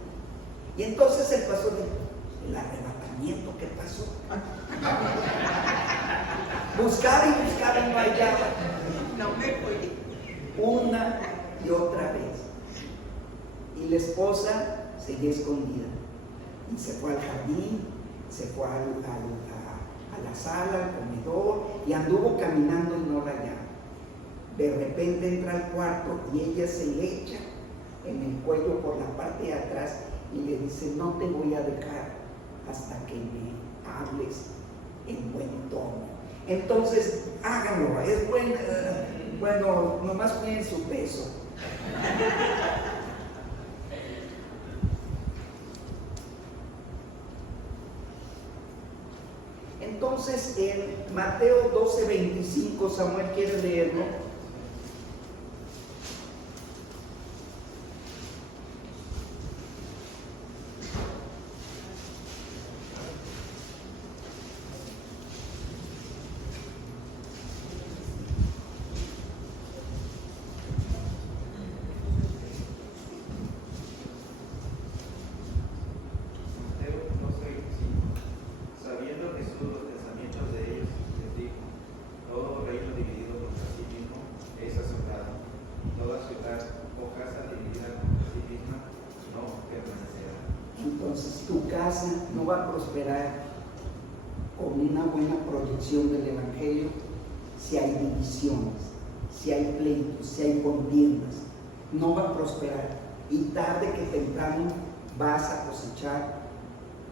Y entonces el pastor dijo, el arrebatamiento, ¿qué pasó? Buscaba y buscaba y no hallaba. No me fui. Una y otra vez. Y la esposa seguía escondida. Y se fue al jardín, se fue a la sala, al comedor, y anduvo caminando y no la hallaba. De repente entra al cuarto y ella se le echa en el cuello por la parte de atrás y le dice, no te voy a dejar hasta que me hables en buen tono. Entonces, háganlo, es bueno, nomás cuiden su peso. Entonces, en Mateo 12:25, Samuel quiere leerlo. Entonces tu casa no va a prosperar con una buena proyección del Evangelio si hay divisiones, si hay pleitos, si hay contiendas. No va a prosperar y tarde que temprano vas a cosechar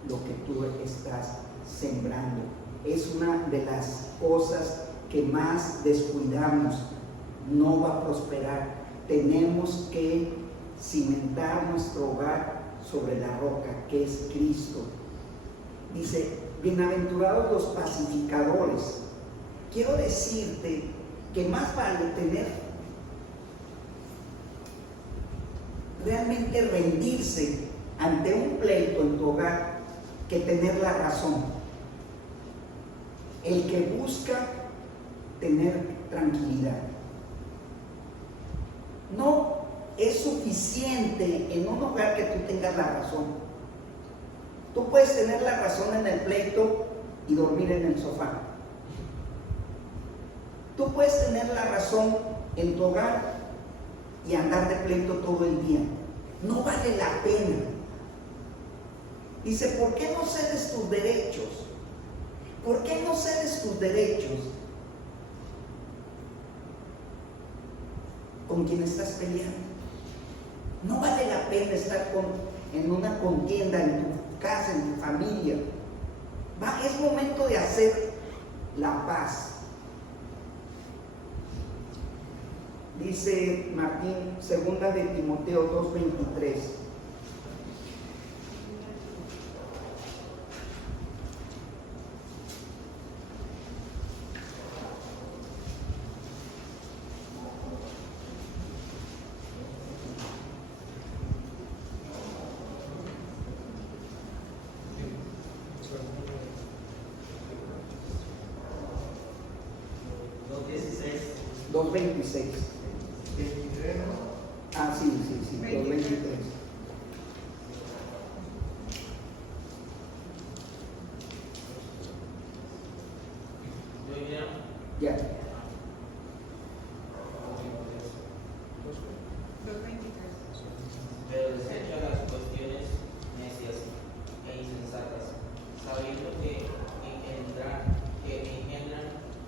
lo que tú estás sembrando. Es una de las cosas que más descuidamos. No va a prosperar. Tenemos que cimentar nuestro hogar sobre la roca que es Cristo. Dice, bienaventurados los pacificadores. Quiero decirte que más vale tener realmente rendirse ante un pleito en tu hogar que tener la razón. El que busca tener tranquilidad. No es suficiente en un hogar que tú tengas la razón. Tú puedes tener la razón en el pleito y dormir en el sofá. Tú puedes tener la razón en tu hogar y andar de pleito todo el día. No vale la pena. Dice, ¿por qué no cedes tus derechos? ¿Por qué no cedes tus derechos con quien estás peleando? No vale la pena estar en una contienda en tu casa, en tu familia. Es momento de hacer la paz. Dice Martín, 2 de Timoteo 2:23. Ah, sí, 2:23. Ya. 2:23. Pero desecha las cuestiones necias e insensatas, sabiendo que engendran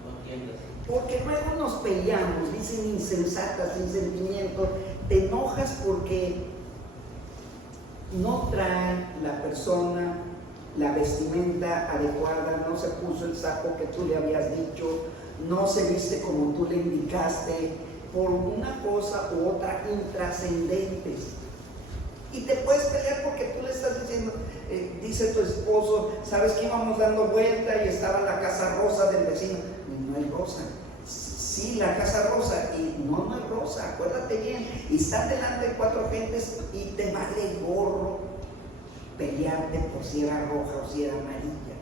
contiendas. Porque luego nos peleamos, dicen insensatas, sin sentimiento. Te enojas porque no trae la persona la vestimenta adecuada, no no se puso el saco que tú le habías dicho, no se viste como tú le indicaste, por una cosa u otra intrascendentes. Y te puedes pelear porque tú le estás diciendo, dice tu esposo, sabes que íbamos dando vuelta y estaba la casa rosa del vecino. Y no hay rosa. Sí, la casa rosa, y no hay rosa, acuérdate bien. Y están delante de 4 gentes y te vale gorro pelearte por si era roja o si era amarilla.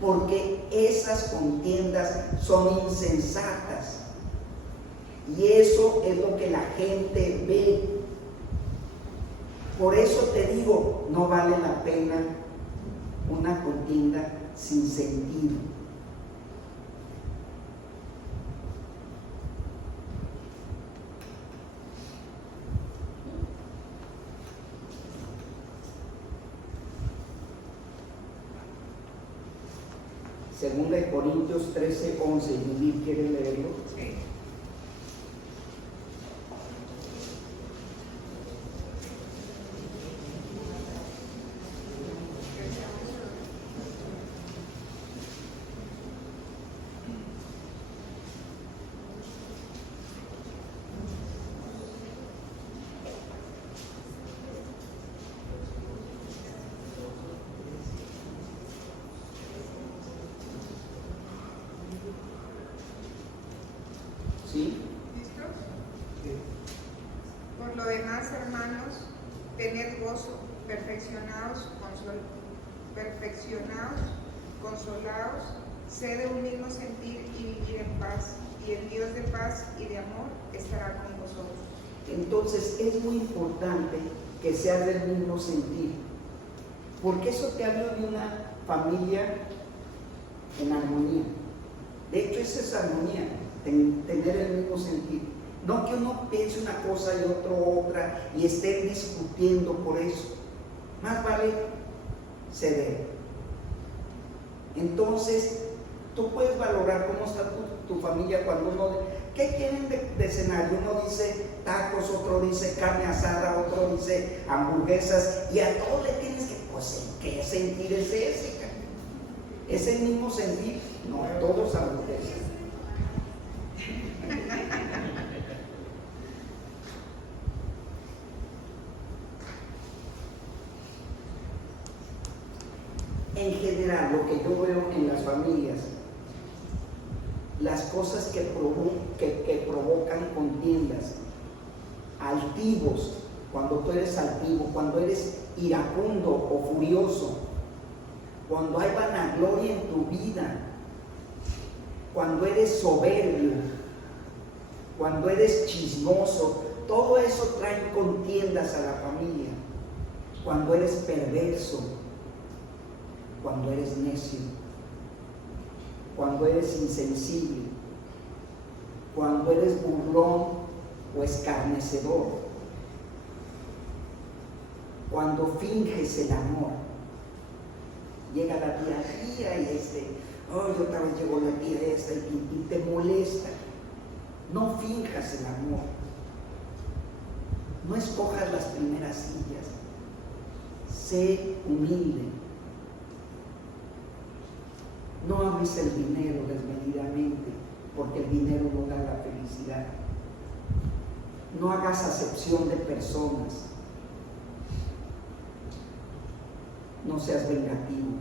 Porque esas contiendas son insensatas. Y eso es lo que la gente ve. Por eso te digo, no vale la pena una contienda sin sentido. Segunda de Corintios 13:11. Lili, ¿quieres leerlo? Sí. ¿Sí? ¿Listos? Por lo demás, hermanos, tened gozo, perfeccionados, consolados, sed de un mismo sentir y vivir en paz. Y el Dios de paz y de amor estará con vosotros. Entonces es muy importante que seas del mismo sentir, porque eso te habla de una familia en armonía. De hecho, esa es armonía, tener el mismo sentir. No que uno piense una cosa y otro otra y estén discutiendo por eso. Más vale ceder. Entonces, tú puedes valorar cómo está tu familia cuando uno... ¿Qué quieren de cenar? Uno dice tacos, otro dice carne asada, otro dice hamburguesas, y a todos le tienes que, pues, ¿qué sentir es ese? ¿Es el mismo sentir? No, todos hamburguesas. En general, lo que yo veo en las familias, las cosas que provocan contiendas, altivos, cuando tú eres altivo, cuando eres iracundo o furioso, cuando hay vanagloria en tu vida, cuando eres soberbio, cuando eres chismoso, todo eso trae contiendas a la familia. Cuando eres perverso, cuando eres necio, cuando eres insensible, cuando eres burlón o escarnecedor, cuando finges el amor. Llega la tía y otra vez llegó la tía esta y te molesta. No finjas el amor. No escojas las primeras sillas. Sé humilde. No ames el dinero desmedidamente, porque el dinero no da la felicidad. No hagas acepción de personas. No seas vengativo.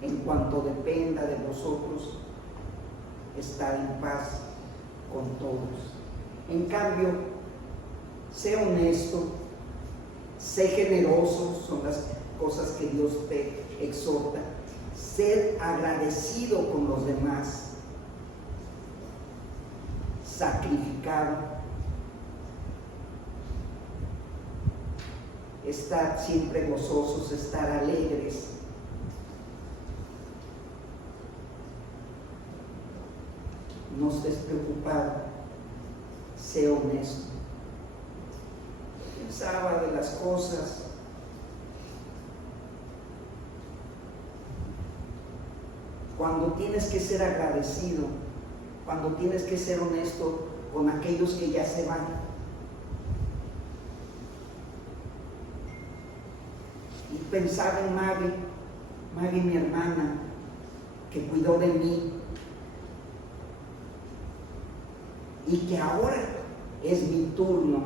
En cuanto dependa de vosotros, estar en paz con todos. En cambio, sé honesto, sé generoso, son las cosas que Dios te exhorta. Ser agradecido con los demás, sacrificado, estar siempre gozosos, estar alegres. No estés preocupado, sé honesto. Pensaba de las cosas. Cuando tienes que ser agradecido, cuando tienes que ser honesto con aquellos que ya se van. Y pensaba en Mavi, Maggie, mi hermana, que cuidó de mí y que ahora es mi turno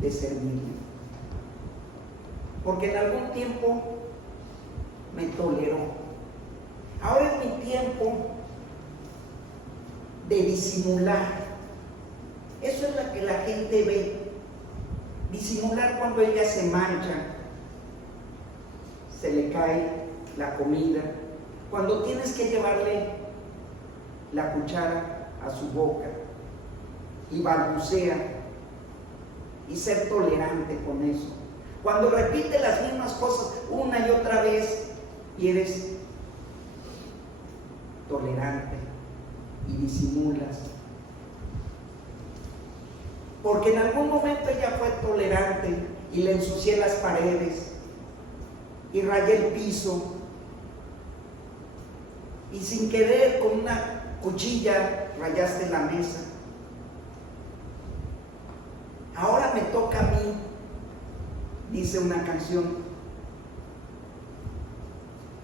de servirle. Porque en algún tiempo me toleró. Ahora es mi tiempo de disimular. Eso es lo que la gente ve. Disimular cuando ella se mancha, se le cae la comida, cuando tienes que llevarle la cuchara a su boca y balbucea, y ser tolerante con eso. Cuando repite las mismas cosas una y otra vez y eres tolerante y disimulas. Porque en algún momento ella fue tolerante y le ensucié las paredes y rayé el piso y sin querer con una cuchilla rayaste la mesa. Ahora me toca a mí, dice una canción,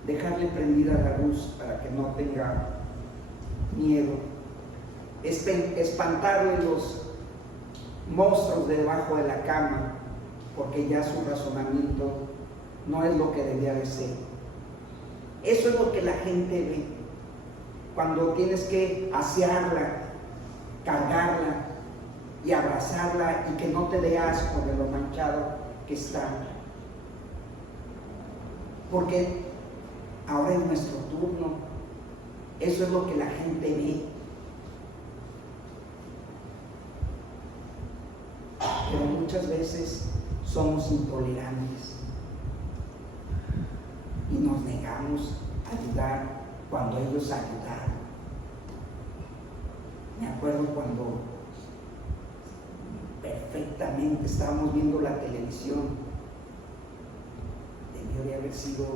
dejarle prendida la luz para que no tenga miedo, espantarle los monstruos debajo de la cama, porque ya su razonamiento no es lo que debía de ser. Eso es lo que la gente ve cuando tienes que asearla, cargarla y abrazarla y que no te dé asco de lo manchado que está. Porque ahora es nuestro turno. Eso es lo que la gente ve. Pero muchas veces somos intolerantes y nos negamos a ayudar cuando ellos ayudaron. Me acuerdo cuando perfectamente estábamos viendo la televisión, debió de haber sido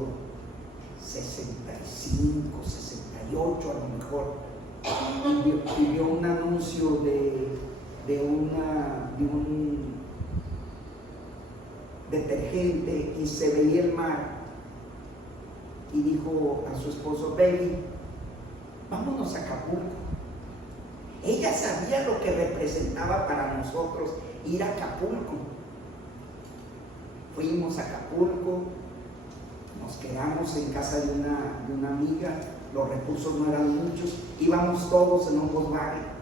65, 68 a lo mejor, y vio un anuncio de un detergente y se veía el mar y dijo a su esposo: baby, vámonos a Acapulco. Ella sabía lo que representaba para nosotros ir a Acapulco. Fuimos a Acapulco, nos quedamos en casa de una amiga, los recursos no eran muchos, íbamos todos en un Volkswagen.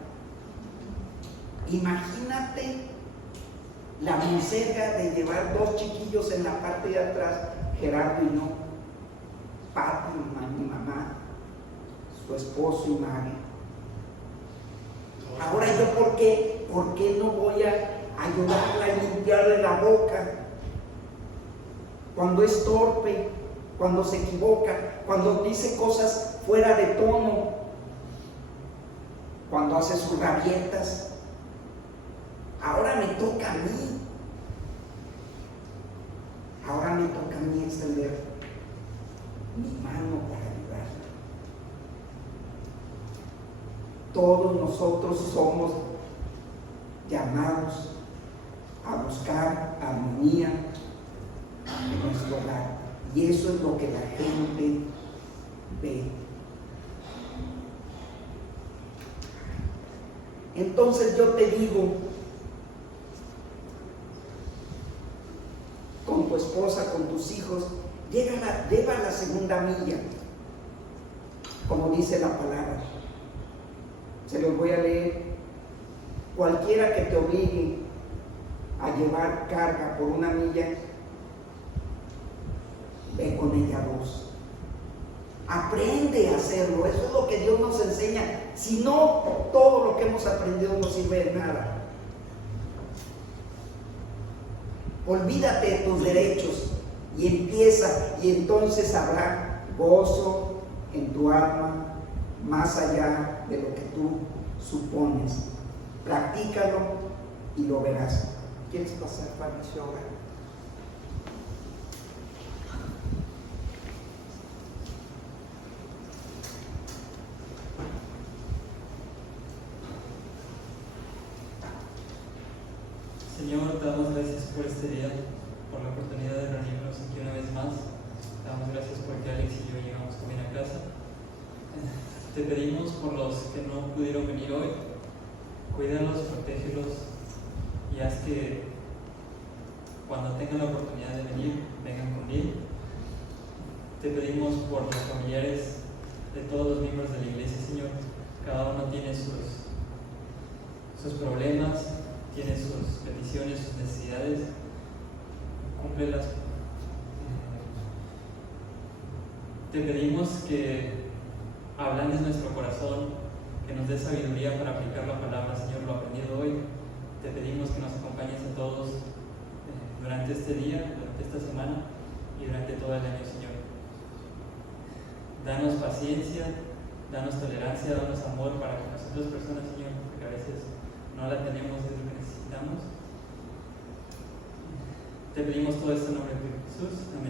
Imagínate la miseria de llevar dos chiquillos en la parte de atrás, Gerardo y no, Pati, mi mamá, su esposo y Mari. Ahora yo, ¿por qué no voy a ayudarla a limpiarle la boca? Cuando es torpe, cuando se equivoca, cuando dice cosas fuera de tono, cuando hace sus rabietas. Ahora me toca a mí. Ahora me toca a mí extender mi mano para ayudarla. Todos nosotros somos llamados a buscar armonía en nuestro hogar. Y eso es lo que la gente ve. Entonces yo te digo, con tu esposa, con tus hijos, lleva la segunda milla, como dice la palabra. Se los voy a leer. Cualquiera que te obligue a llevar carga por una milla, ve con ella dos. Aprende a hacerlo. Eso es lo que Dios nos enseña. Si no, todo lo que hemos aprendido no sirve de nada. Olvídate de tus derechos y empieza, y entonces habrá gozo en tu alma más allá de lo que tú supones. Practícalo y lo verás. ¿Quieres pasar, Fabricio? Señor, te damos gracias por este día, por la oportunidad de Te pedimos por los que no pudieron venir hoy, cuídalos, protégelos y haz que cuando tengan la oportunidad de venir, vengan conmigo. Te pedimos por los familiares de todos los miembros de la iglesia, Señor. Cada uno tiene sus problemas, tiene sus peticiones, sus necesidades. Cúmplelas. Te pedimos que ablandes nuestro corazón, que nos des sabiduría para aplicar la palabra, Señor, lo aprendido hoy. Te pedimos que nos acompañes a todos durante este día, durante esta semana y durante todo el año, Señor. Danos paciencia, danos tolerancia, danos amor para con las otras personas, Señor, porque a veces no la tenemos, es lo que necesitamos. Te pedimos todo esto en nombre de Jesús. Amén.